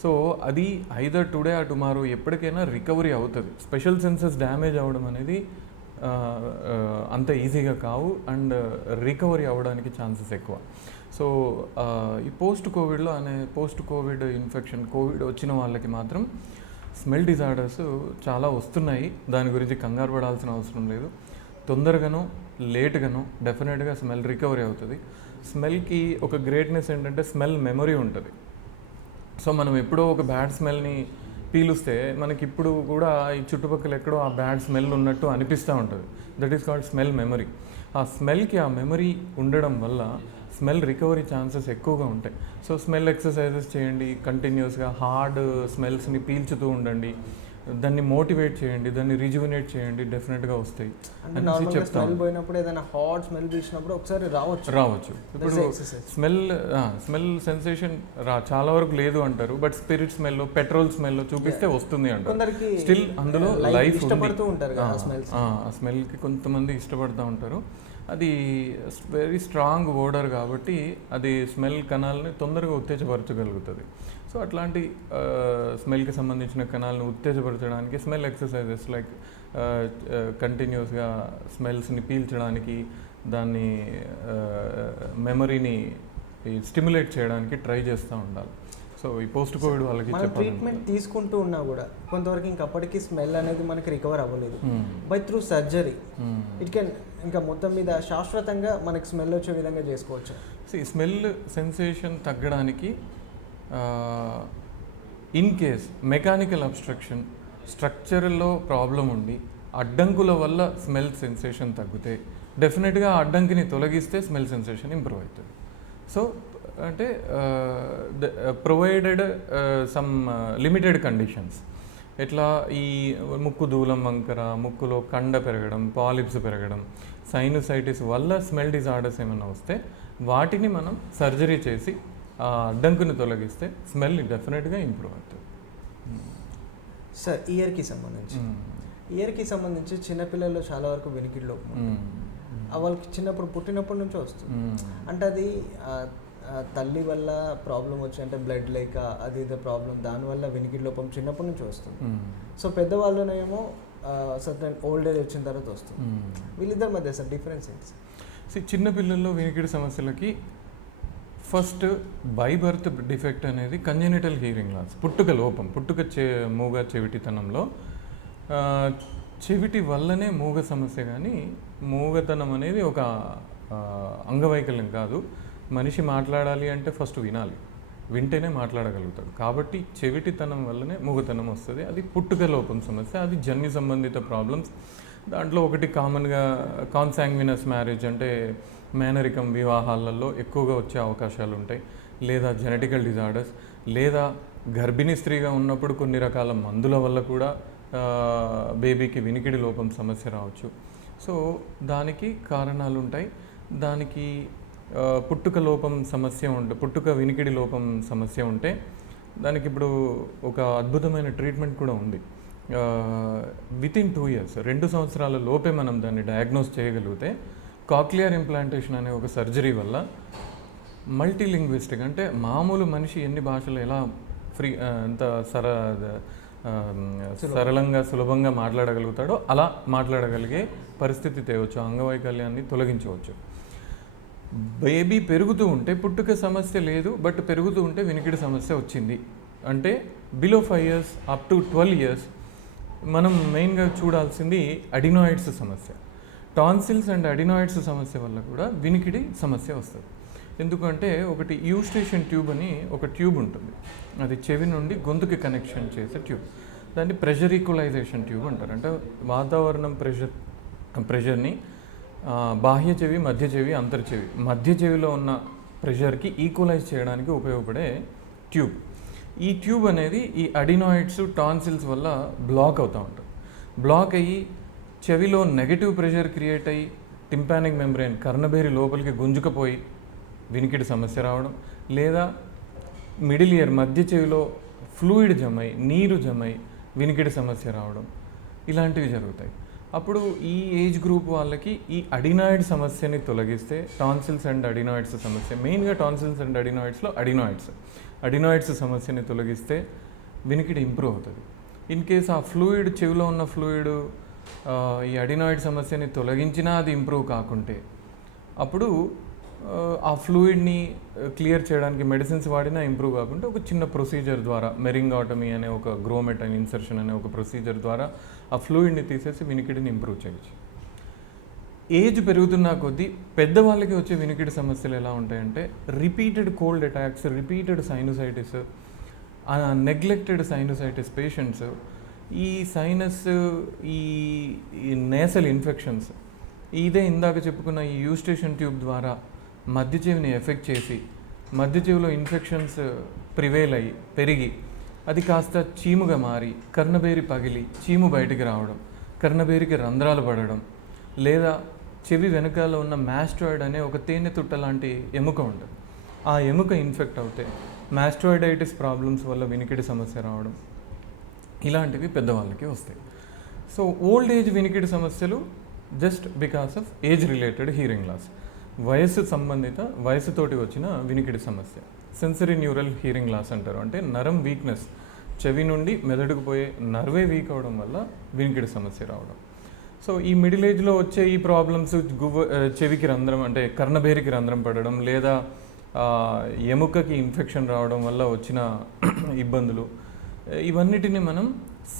So అది ఐదర్ టుడే ఆర్ టుమారో ఎప్పటికైనా రికవరీ అవుతుంది. స్పెషల్ సెన్సెస్ డ్యామేజ్ అవ్వడం అనేది అంత ఈజీగా కావు అండ్ రికవరీ అవ్వడానికి ఛాన్సెస్ ఎక్కువ. సో ఈ పోస్ట్ కోవిడ్ ఇన్ఫెక్షన్, కోవిడ్ వచ్చిన వాళ్ళకి మాత్రం స్మెల్ డిజార్డర్స్ చాలా వస్తున్నాయి. దాని గురించి కంగారు పడాల్సిన అవసరం లేదు. తొందరగానో లేట్గానో డెఫినెట్గా స్మెల్ రికవరీ అవుతుంది. స్మెల్కి ఒక గ్రేట్నెస్ ఏంటంటే స్మెల్ మెమరీ ఉంటుంది. సో మనం ఎప్పుడో ఒక బ్యాడ్ స్మెల్ని పీలుస్తే మనకి ఇప్పుడు కూడా ఈ చుట్టుపక్కల ఎక్కడో ఆ బ్యాడ్ స్మెల్ ఉన్నట్టు అనిపిస్తూ ఉంటుంది. That is called smell memory. ఆ స్మెల్కి ఆ మెమరీ ఉండడం వల్ల స్మెల్ రికవరీ ఛాన్సెస్ ఎక్కువగా ఉంటాయి. సో స్మెల్ ఎక్సర్సైజెస్ చేయండి, కంటిన్యూస్గా హార్డ్ స్మెల్స్ని పీల్చుతూ ఉండండి, దాన్ని మోటివేట్ చేయండి, దాన్ని రిజ్యువినేట్ చేయండి, డెఫినెట్గా వస్తాయి అని చెప్తాను. పోయినప్పుడు ఏదైనా హాట్ స్మెల్ తీసినప్పుడు ఒకసారి రావచ్చు. ఇప్పుడు స్మెల్ సెన్సేషన్ చాలా వరకు లేదు అంటారు, but spirit smell, petrol smell చూపిస్తే వస్తుంది అంటారు. స్టిల్ అందులో లైఫ్ ఉంది. ఆ స్మెల్కి కొంతమంది ఇష్టపడుతూ ఉంటారు. అది వెరీ స్ట్రాంగ్ ఓడర్ కాబట్టి అది స్మెల్ కణాలని తొందరగా ఉత్తేజపరచగలుగుతుంది. సో అట్లాంటి స్మెల్కి సంబంధించిన కణాలను ఉత్తేజపరచడానికి స్మెల్ ఎక్సర్సైజెస్ లైక్ కంటిన్యూస్గా స్మెల్స్ని పీల్చడానికి, దాన్ని మెమరీని స్టిమ్యులేట్ చేయడానికి ట్రై చేస్తూ ఉండాలి. సో ఈ పోస్ట్ కోవిడ్ వాళ్ళకి ట్రీట్మెంట్ తీసుకుంటూ ఉన్నా కూడా కొంతవరకు ఇంకప్పటికీ స్మెల్ అనేది మనకి రికవర్ అవ్వలేదు. By through surgery it can ఇంకా మొత్తం మీద శాశ్వతంగా మనకి స్మెల్ వచ్చే విధంగా చేసుకోవచ్చు. స్మెల్ సెన్సేషన్ తగ్గడానికి ఇన్ కేస్ మెకానికల్ అబ్స్ట్రక్షన్, స్ట్రక్చర్లో ప్రాబ్లం ఉండి అడ్డంకుల వల్ల స్మెల్ సెన్సేషన్ తగ్గితే డెఫినెట్గా ఆ అడ్డంకిని తొలగిస్తే స్మెల్ సెన్సేషన్ ఇంప్రూవ్ అవుతుంది. సో అంటే ప్రొవైడెడ్ సమ్ లిమిటెడ్ కండిషన్స్, ఎట్లా ఈ ముక్కు దూలం వంకర, ముక్కులో కండ పెరగడం, పాలిప్స్ పెరగడం, సైనోసైటిస్ వల్ల స్మెల్ డిజార్డర్స్ ఏమైనా వస్తే వాటిని మనం సర్జరీ చేసి ఆ అడ్డంకుని తొలగిస్తే స్మెల్ డెఫినెట్గా ఇంప్రూవ్ అవుతుంది. సార్ ఇయర్కి సంబంధించి చిన్నపిల్లల్లో చాలా వరకు వినికిడిలో వాళ్ళకి చిన్నప్పుడు పుట్టినప్పటి నుంచే వస్తుంది. అంటే అది తల్లి వల్ల ప్రాబ్లం వచ్చి, అంటే బ్లడ్ లేక అది ఇదే ప్రాబ్లం, దానివల్ల వినికిడి లోపం చిన్నప్పటి నుంచి వస్తుంది. సో పెద్దవాళ్ళనేమో సర్టన్ ఓల్డ్ ఏజ్ వచ్చిన తర్వాత వస్తుంది. వీళ్ళిద్దరి మధ్య సార్ డిఫరెన్స్ ఏంటి సార్? చిన్నపిల్లల్లో వినికిడి సమస్యలకి ఫస్ట్ బై బర్త్ డిఫెక్ట్ అనేది కంజెనిటల్ హియరింగ్ లాస్, పుట్టుక లోపం, మూగ చెవిటితనంలో చెవిటి వల్లనే మూగ సమస్య. కానీ మూగతనం అనేది ఒక అంగవైకల్యం కాదు. మనిషి మాట్లాడాలి అంటే ఫస్ట్ వినాలి, వింటేనే మాట్లాడగలుగుతాడు. కాబట్టి చెవిటితనం వల్లనే మూగతనం వస్తుంది. అది పుట్టుక లోపం సమస్య, అది జన్యు సంబంధిత ప్రాబ్లమ్స్. దాంట్లో ఒకటి కామన్గా కాన్సాంగ్వినస్ మ్యారేజ్, అంటే మేనరికం వివాహాలలో ఎక్కువగా వచ్చే అవకాశాలు ఉంటాయి, లేదా జెనెటికల్ డిజార్డర్స్, లేదా గర్భిణీ స్త్రీగా ఉన్నప్పుడు కొన్ని రకాల మందుల వల్ల కూడా బేబీకి వినికిడి లోపం సమస్య రావచ్చు. సో దానికి కారణాలు ఉంటాయి. దానికి పుట్టుక లోపం సమస్య పుట్టుక వినికిడి లోపం సమస్య ఉంటే దానికి ఇప్పుడు ఒక అద్భుతమైన ట్రీట్మెంట్ కూడా ఉంది. వితిన్ 2 years 2 సంవత్సరాల లోపే మనం దాన్ని డయాగ్నోస్ చేయగలిగితే కాక్లియర్ ఇంప్లాంటేషన్ అనే ఒక సర్జరీ వల్ల మల్టీలింగ్విస్టిక్, అంటే మామూలు మనిషి ఎన్ని భాషలు ఎలా ఎంత సరళంగా సులభంగా మాట్లాడగలుగుతాడో అలా మాట్లాడగలిగే పరిస్థితి తేవచ్చు, అంగవైకల్యాన్ని తొలగించవచ్చు. బేబీ పెరుగుతూ ఉంటే పుట్టుక సమస్య లేదు, బట్ పెరుగుతూ ఉంటే వినికిడి సమస్య వచ్చింది అంటే below 5 years up to 12 years మనం మెయిన్గా చూడాల్సింది అడినాయిడ్స్ సమస్య. టాన్సిల్స్ అండ్ అడినాయిడ్స్ సమస్య వల్ల కూడా వినికిడి సమస్య వస్తుంది. ఎందుకంటే ఒకటి యూస్టేషన్ ట్యూబ్ అని ఒక ట్యూబ్ ఉంటుంది, అది చెవి నుండి గొంతుకి కనెక్షన్ చేసే ట్యూబ్. దాన్ని ప్రెషర్ ఈక్వలైజేషన్ ట్యూబ్ అంటారు. అంటే వాతావరణం ప్రెషర్ని బాహ్య చెవి, మధ్య చెవి, అంతర్ చెవి, మధ్య చెవిలో ఉన్న ప్రెషర్కి ఈక్వలైజ్ చేయడానికి ఉపయోగపడే ట్యూబ్. ఈ ట్యూబ్ అనేది ఈ అడినాయిడ్స్ టాన్సిల్స్ వల్ల బ్లాక్ అవుతూ ఉంటుంది. బ్లాక్ అయ్యి చెవిలో నెగటివ్ ప్రెషర్ క్రియేట్ అయ్యి టింపానిక్ మెంబ్రెయిన్ కర్ణబేరి లోపలికి గుంజుకపోయి వినికిడి సమస్య రావడం, లేదా మిడిల్ ఇయర్ మధ్య చెవిలో ఫ్లూయిడ్ జమై నీరు జమై వినికిడి సమస్య రావడం, ఇలాంటివి జరుగుతాయి. అప్పుడు ఈ ఏజ్ గ్రూప్ వాళ్ళకి ఈ అడినాయిడ్ సమస్యని తొలగిస్తే, టాన్సిల్స్ అండ్ అడినాయిడ్స్ సమస్య, మెయిన్గా టాన్సిల్స్ అండ్ అడినాయిడ్స్లో అడినాయిడ్స్ సమస్యని తొలగిస్తే వినికిడి ఇంప్రూవ్ అవుతుంది. ఇన్ కేస్ ఆ ఫ్లూయిడ్ చెవిలో ఉన్న ఫ్లూయిడ్ ఈ అడినాయిడ్ సమస్యని తొలగించినా అది ఇంప్రూవ్ కాకుంటే అప్పుడు ఆ ఫ్లూయిడ్ని క్లియర్ చేయడానికి మెడిసిన్స్ వాడినా ఇంప్రూవ్ కాకుంటే ఒక చిన్న ప్రొసీజర్ ద్వారా, మెరింగాటమీ అనే ఒక గ్రోమెట్ అండ్ ఇన్సర్షన్ అనే ఒక ప్రొసీజర్ ద్వారా ఆ ఫ్లూయిడ్ని తీసేసి వినికిడిని ఇంప్రూవ్ చేయొచ్చు. ఏజ్ పెరుగుతున్న కొద్దీ పెద్దవాళ్ళకి వచ్చే వినికిడి సమస్యలు ఎలా ఉంటాయంటే repeated cold attacks, repeated sinusitis, neglected sinusitis patients, ఈ సైనస్, ఈ నేసల్ ఇన్ఫెక్షన్స్, ఇదే ఇందాక చెప్పుకున్న ఈ యూస్టేషన్ ట్యూబ్ ద్వారా మధ్య చెవిని ఎఫెక్ట్ చేసి మధ్య చెవిలో ఇన్ఫెక్షన్స్ ప్రివేల్ అయ్యి పెరిగి అది కాస్త చీముగా మారి కర్ణబేరి పగిలి చీము బయటికి రావడం, కర్ణబేరికి రంధ్రాలు పడడం, లేదా చెవి వెనకాల ఉన్న మాస్టాయిడ్ అనే ఒక తేనె తుట్ట లాంటి ఎముక ఉంటుంది, ఆ ఎముక ఇన్ఫెక్ట్ అవుతే మాస్టాయిడైటిస్ ప్రాబ్లమ్స్ వల్ల వినికిడి సమస్య రావడం, ఇలాంటివి పెద్దవాళ్ళకి వస్తాయి. సో ఓల్డ్ ఏజ్ వినికిడి సమస్యలు just because of age related hearing loss, వయసుతోటి వచ్చిన వినికిడి సమస్య. సెన్సరీ న్యూరల్ హీరింగ్ లాస్ అంటారు. అంటే నరం వీక్నెస్, చెవి నుండి మెదడుకు పోయే నర్వే వీక్ అవడం వల్ల వినికిడి సమస్య రావడం. సో ఈ మిడిల్ ఏజ్లో వచ్చే ఈ ప్రాబ్లమ్స్ చెవికి రంధ్రం, అంటే కర్ణబేరికి రంధ్రం పడడం, లేదా ఎముకకి ఇన్ఫెక్షన్ రావడం వల్ల వచ్చిన ఇబ్బందులు, ఇవన్నిటిని మనం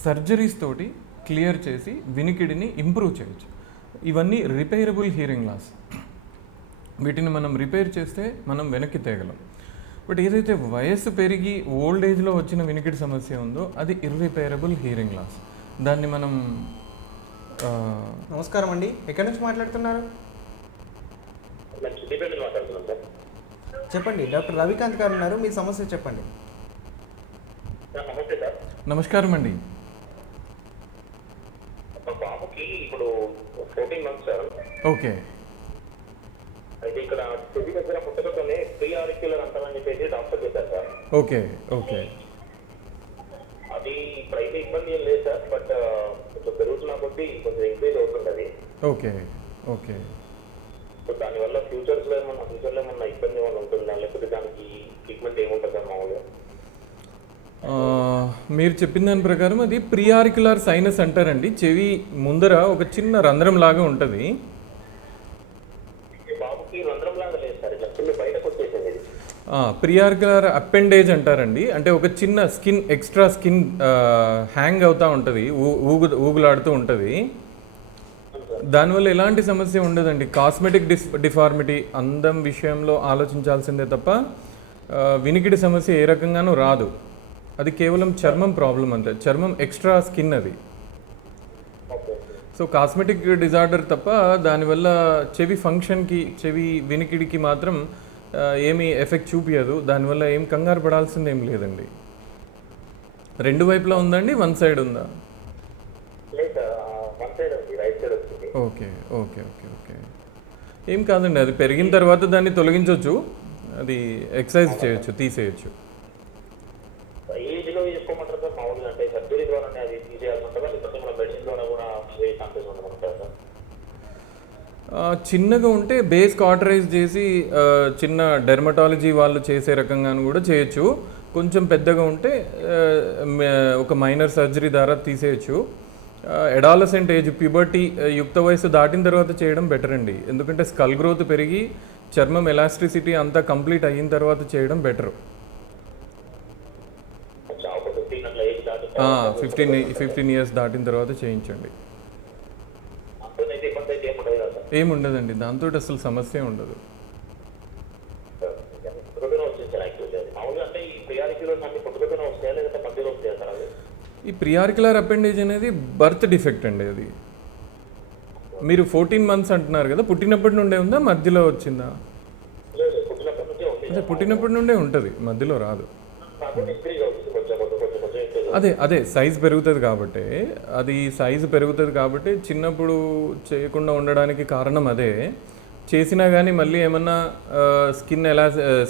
సర్జరీస్ తోటి క్లియర్ చేసి వినికిడిని ఇంప్రూవ్ చేయొచ్చు. ఇవన్నీ రిపేరబుల్ హీరింగ్ లాస్. వీటిని మనం రిపేర్ చేస్తే మనం వెనక్కి తేగలం. బట్ ఏదైతే వయస్సు పెరిగి ఓల్డ్ ఏజ్లో వచ్చిన వినికిడి సమస్య ఉందో అది ఇర్రిపేరబుల్ హీరింగ్ లాస్. దాన్ని మనం నమస్కారం అండి, ఎక్కడి నుంచి మాట్లాడుతున్నారు? చెప్పండి, డాక్టర్ రవికాంత్ గారు ఉన్నారు, మీ సమస్య చెప్పండి. నమస్కారం అండి. ఇప్పుడు 14 months సార్. ఓకే. అయితే ఇక్కడ చెవి దగ్గర పుట్టకతోనే ప్రీ ఆరిక్యులర్ అంటారని చెప్పేసి డాక్టర్ చెప్పారు సార్. Okay okay. అది ఇప్పుడైతే ఇబ్బంది ఏం లేదు సార్, బట్ కొంచెం పెరుగుతున్న కొద్దీ కొంచెం ఇంక్రీజ్ అవుతుంది. Okay okay. సో దానివల్ల ఫ్యూచర్లో ఏమన్నా ఇబ్బంది ఏమైనా ఉంటుందా, లేకపోతే దానికి ట్రీట్మెంట్ ఏముంటుంది సార్ మామూలుగా? మీరు చెప్పిన దాని ప్రకారం అది ప్రియారికులర్ సైనస్ అంటారండి. చెవి ముందర ఒక చిన్న రంధ్రం లాగా ఉంటుంది. బాబుకి రంధ్రం లాగా లేదు సార్, చెప్తుంది బయటకు వచ్చేసింది. ప్రియారికులర్ అపెండేజ్ అంటారండి. అంటే ఒక చిన్న స్కిన్, ఎక్స్ట్రా స్కిన్ హ్యాంగ్ అవుతూ ఉంటుంది, ఊగులాడుతూ ఉంటుంది. దానివల్ల ఎలాంటి సమస్య ఉండదండి. కాస్మెటిక్ డిఫార్మిటీ, అందం విషయంలో ఆలోచించాల్సిందే తప్ప వినికిడి సమస్య ఏ రకంగానూ రాదు. అది కేవలం చర్మం ప్రాబ్లం అంతే, చర్మం ఎక్స్ట్రా స్కిన్ అది. సో కాస్మెటిక్ డిజార్డర్ తప్ప దానివల్ల చెవి ఫంక్షన్కి, చెవి వినికిడికి మాత్రం ఏమీ ఎఫెక్ట్ చూపించదు. దానివల్ల ఏం కంగారు పడాల్సింది ఏం లేదండి. రెండు వైపులా ఉందండి, వన్ సైడ్ ఉందా? లేదు సార్, వన్ సైడ్ ఉంది, రైట్ సైడ్ వచ్చింది. ఓకే ఓకే ఓకే ఓకే ఏం కాదండి, అది పెరిగిన తర్వాత దాన్ని తొలగించవచ్చు, అది ఎక్సర్సైజ్ చేయొచ్చు, తీసేయచ్చు. ఏజ్లో చేసుకోమంటారు సార్ మామూలుగా? అంటే సర్జరీ ద్వారానే అది తీసేయాల్సి ఉంటుందా, లేకపోతే మన మెడిసిన్ ద్వారా కూడా ఛాన్సెస్ ఉండమంటారు సార్? చిన్నగా ఉంటే బేస్ కాటరైజ్ చేసి చిన్న డెర్మటాలజీ వాళ్ళు చేసే రకంగాను కూడా చేయొచ్చు. కొంచెం పెద్దగా ఉంటే ఒక మైనర్ సర్జరీ ద్వారా తీసేయచ్చు. అడాలసెంట్ ఏజ్, ప్యూబర్టీ, యుక్త వయసు దాటిన తర్వాత చేయడం బెటర్ అండి. ఎందుకంటే స్కల్ గ్రోత్ పెరిగి చర్మం ఎలాస్టిసిటీ అంతా కంప్లీట్ అయిన తర్వాత చేయడం బెటర్. 15 ఇయర్స్ దాటిన తర్వాత చేయించండి. ఏముండదండి, దాంతో అసలు సమస్య ఉండదు. ఈ ప్రియారికులర్ అపెండేజ్ అనేది బర్త్ డిఫెక్ట్ అండి. అది మీరు 14 months అంటున్నారు కదా, పుట్టినప్పటి నుండే ఉందా, మధ్యలో వచ్చిందా? అదే పుట్టినప్పటి నుండే ఉంటుంది, మధ్యలో రాదు. అదే సైజు పెరుగుతుంది కాబట్టి, చిన్నప్పుడు చేయకుండా ఉండడానికి కారణం అదే. చేసినా కానీ మళ్ళీ ఏమన్నా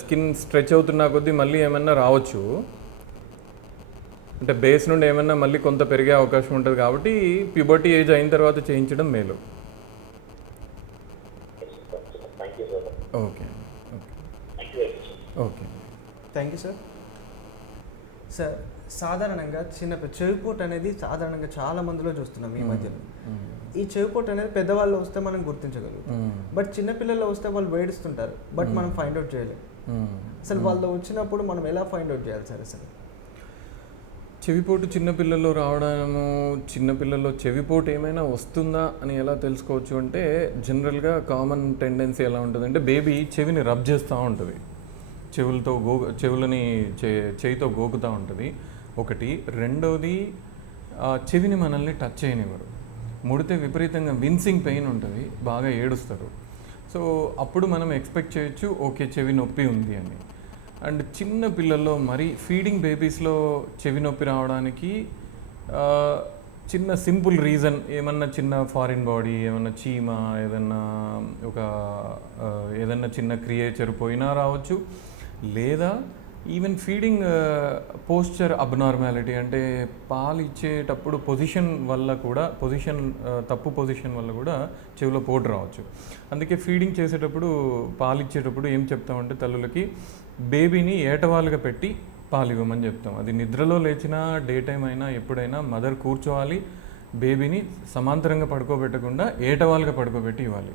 స్కిన్ స్ట్రెచ్ అవుతున్నా కొద్దీ మళ్ళీ ఏమన్నా రావచ్చు. అంటే బేస్ నుండి ఏమన్నా మళ్ళీ కొంత పెరిగే అవకాశం ఉంటుంది కాబట్టి ప్యూబర్టీ ఏజ్ అయిన తర్వాత చేయించడం మేలు. Okay okay thank you sir. Sir, సాధారణంగా చెవిపోటు అనేది సాధారణంగా చాలా మందిలో చూస్తున్నాం ఈ మధ్యలో. ఈ చెవిపోటు అనేది పెద్దవాళ్ళు వస్తే మనం గుర్తించగలుగుతాం, బట్ చిన్నపిల్లల్లో వస్తే వాళ్ళు వేడుస్తుంటారు, బట్ మనం ఫైండ్ అవుట్ చేయలేం. అసలు వాళ్ళు వచ్చినప్పుడు మనం ఎలా ఫైండ్ అవుట్ చేయాలి సార్? అసలు చెవిపోటు చిన్నపిల్లల్లో రావడము, చిన్నపిల్లల్లో చెవిపోటు ఏమైనా వస్తుందా అని ఎలా తెలుసుకోవచ్చు అంటే, జనరల్గా కామన్ టెండెన్సీ ఎలా ఉంటుందంటే, బేబీ చెవిని రబ్ చేస్తూ ఉంటుంది, చెవులని చేయితో గోకుతూ ఉంటుంది ఒకటి. రెండోది, చెవిని మనల్ని టచ్ చేయనివ్వరు. ముడితే విపరీతంగా విన్సింగ్ పెయిన్ ఉంటుంది, బాగా ఏడుస్తారు. సో అప్పుడు మనం ఎక్స్పెక్ట్ చేయొచ్చు, ఓకే చెవి నొప్పి ఉంది అని. అండ్ చిన్న పిల్లల్లో మరి ఫీడింగ్ బేబీస్లో చెవి నొప్పి రావడానికి చిన్న సింపుల్ రీజన్, ఏమన్నా చిన్న ఫారిన్ బాడీ, ఏమన్నా చీమ, ఏదన్నా చిన్న క్రియేచర్ పోయినా రావచ్చు. లేదా ఈవెన్ ఫీడింగ్ పోస్చర్ అబ్నార్మాలిటీ, అంటే పాలు ఇచ్చేటప్పుడు తప్పు పొజిషన్ వల్ల కూడా చెవిలో పోటు రావచ్చు. అందుకే ఫీడింగ్ చేసేటప్పుడు, పాలు ఇచ్చేటప్పుడు ఏం చెప్తామంటే తల్లులకి, బేబీని ఏటవాలుగా పెట్టి పాలు ఇవ్వమని చెప్తాం. అది నిద్రలో లేచినా, డే టైం అయినా, ఎప్పుడైనా మదర్ కూర్చోవాలి, బేబీని సమాంతరంగా పడుకోబెట్టకుండా ఏటవాలుగా పడుకోబెట్టి ఇవ్వాలి.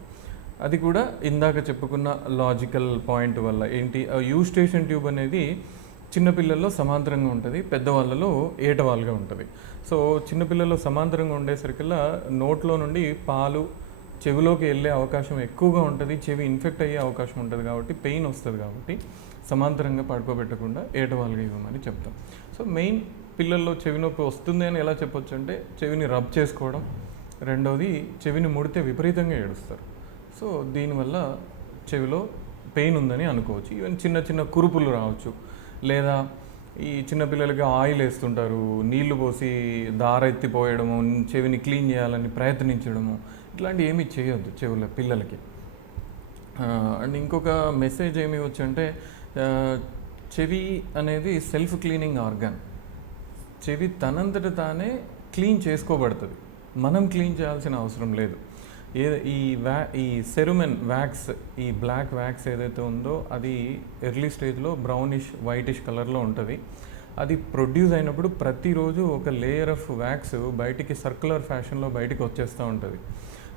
అది కూడా ఇందాక చెప్పుకున్న లాజికల్ పాయింట్ వల్ల. ఏంటి, యూస్టేషన్ ట్యూబ్ అనేది చిన్నపిల్లల్లో సమాంతరంగా ఉంటుంది, పెద్దవాళ్ళలో ఏటవాలుగా ఉంటుంది. సో చిన్నపిల్లల్లో సమాంతరంగా ఉండేసరికల్లా నోట్లో నుండి పాలు చెవిలోకి వెళ్ళే అవకాశం ఎక్కువగా ఉంటుంది, చెవి ఇన్ఫెక్ట్ అయ్యే అవకాశం ఉంటుంది, కాబట్టి పెయిన్ వస్తుంది. కాబట్టి సమాంతరంగా పడుకోబెట్టకుండా ఏటవాలుగా ఇవ్వమని చెప్తాం. సో మెయిన్ పిల్లల్లో చెవి నొప్పి వస్తుంది అని ఎలా చెప్పొచ్చు అంటే, చెవిని రబ్ చేసుకోవడం. రెండోది, చెవిని ముడితే విపరీతంగా ఏడుస్తారు. సో దీనివల్ల చెవిలో పెయిన్ ఉందని అనుకోవచ్చు. ఈవెన్ చిన్న చిన్న కురుపులు రావచ్చు. లేదా ఈ చిన్నపిల్లలకి ఆయిల్ వేస్తుంటారు, నీళ్లు పోసి దార ఎత్తిపోయడము, చెవిని క్లీన్ చేయాలని ప్రయత్నించడము, ఇట్లాంటివి ఏమీ చేయొద్దు పిల్లలకి. అండ్ ఇంకొక మెసేజ్ ఏమి ఇవ్వచ్చు అంటే, చెవి అనేది సెల్ఫ్ క్లీనింగ్ ఆర్గాన్. చెవి తనంతట తానే క్లీన్ చేసుకోబడుతుంది, మనం క్లీన్ చేయాల్సిన అవసరం లేదు. ఈ సెరుమెన్ వ్యాక్స్, ఈ బ్లాక్ వ్యాక్స్ ఏదైతే ఉందో అది ఎర్లీ స్టేజ్లో బ్రౌనిష్ వైటిష్ కలర్లో ఉంటుంది. అది ప్రొడ్యూస్ అయినప్పుడు ప్రతిరోజు ఒక లేయర్ ఆఫ్ వ్యాక్స్ బయటికి సర్క్యులర్ ఫ్యాషన్లో బయటికి వచ్చేస్తూ ఉంటుంది.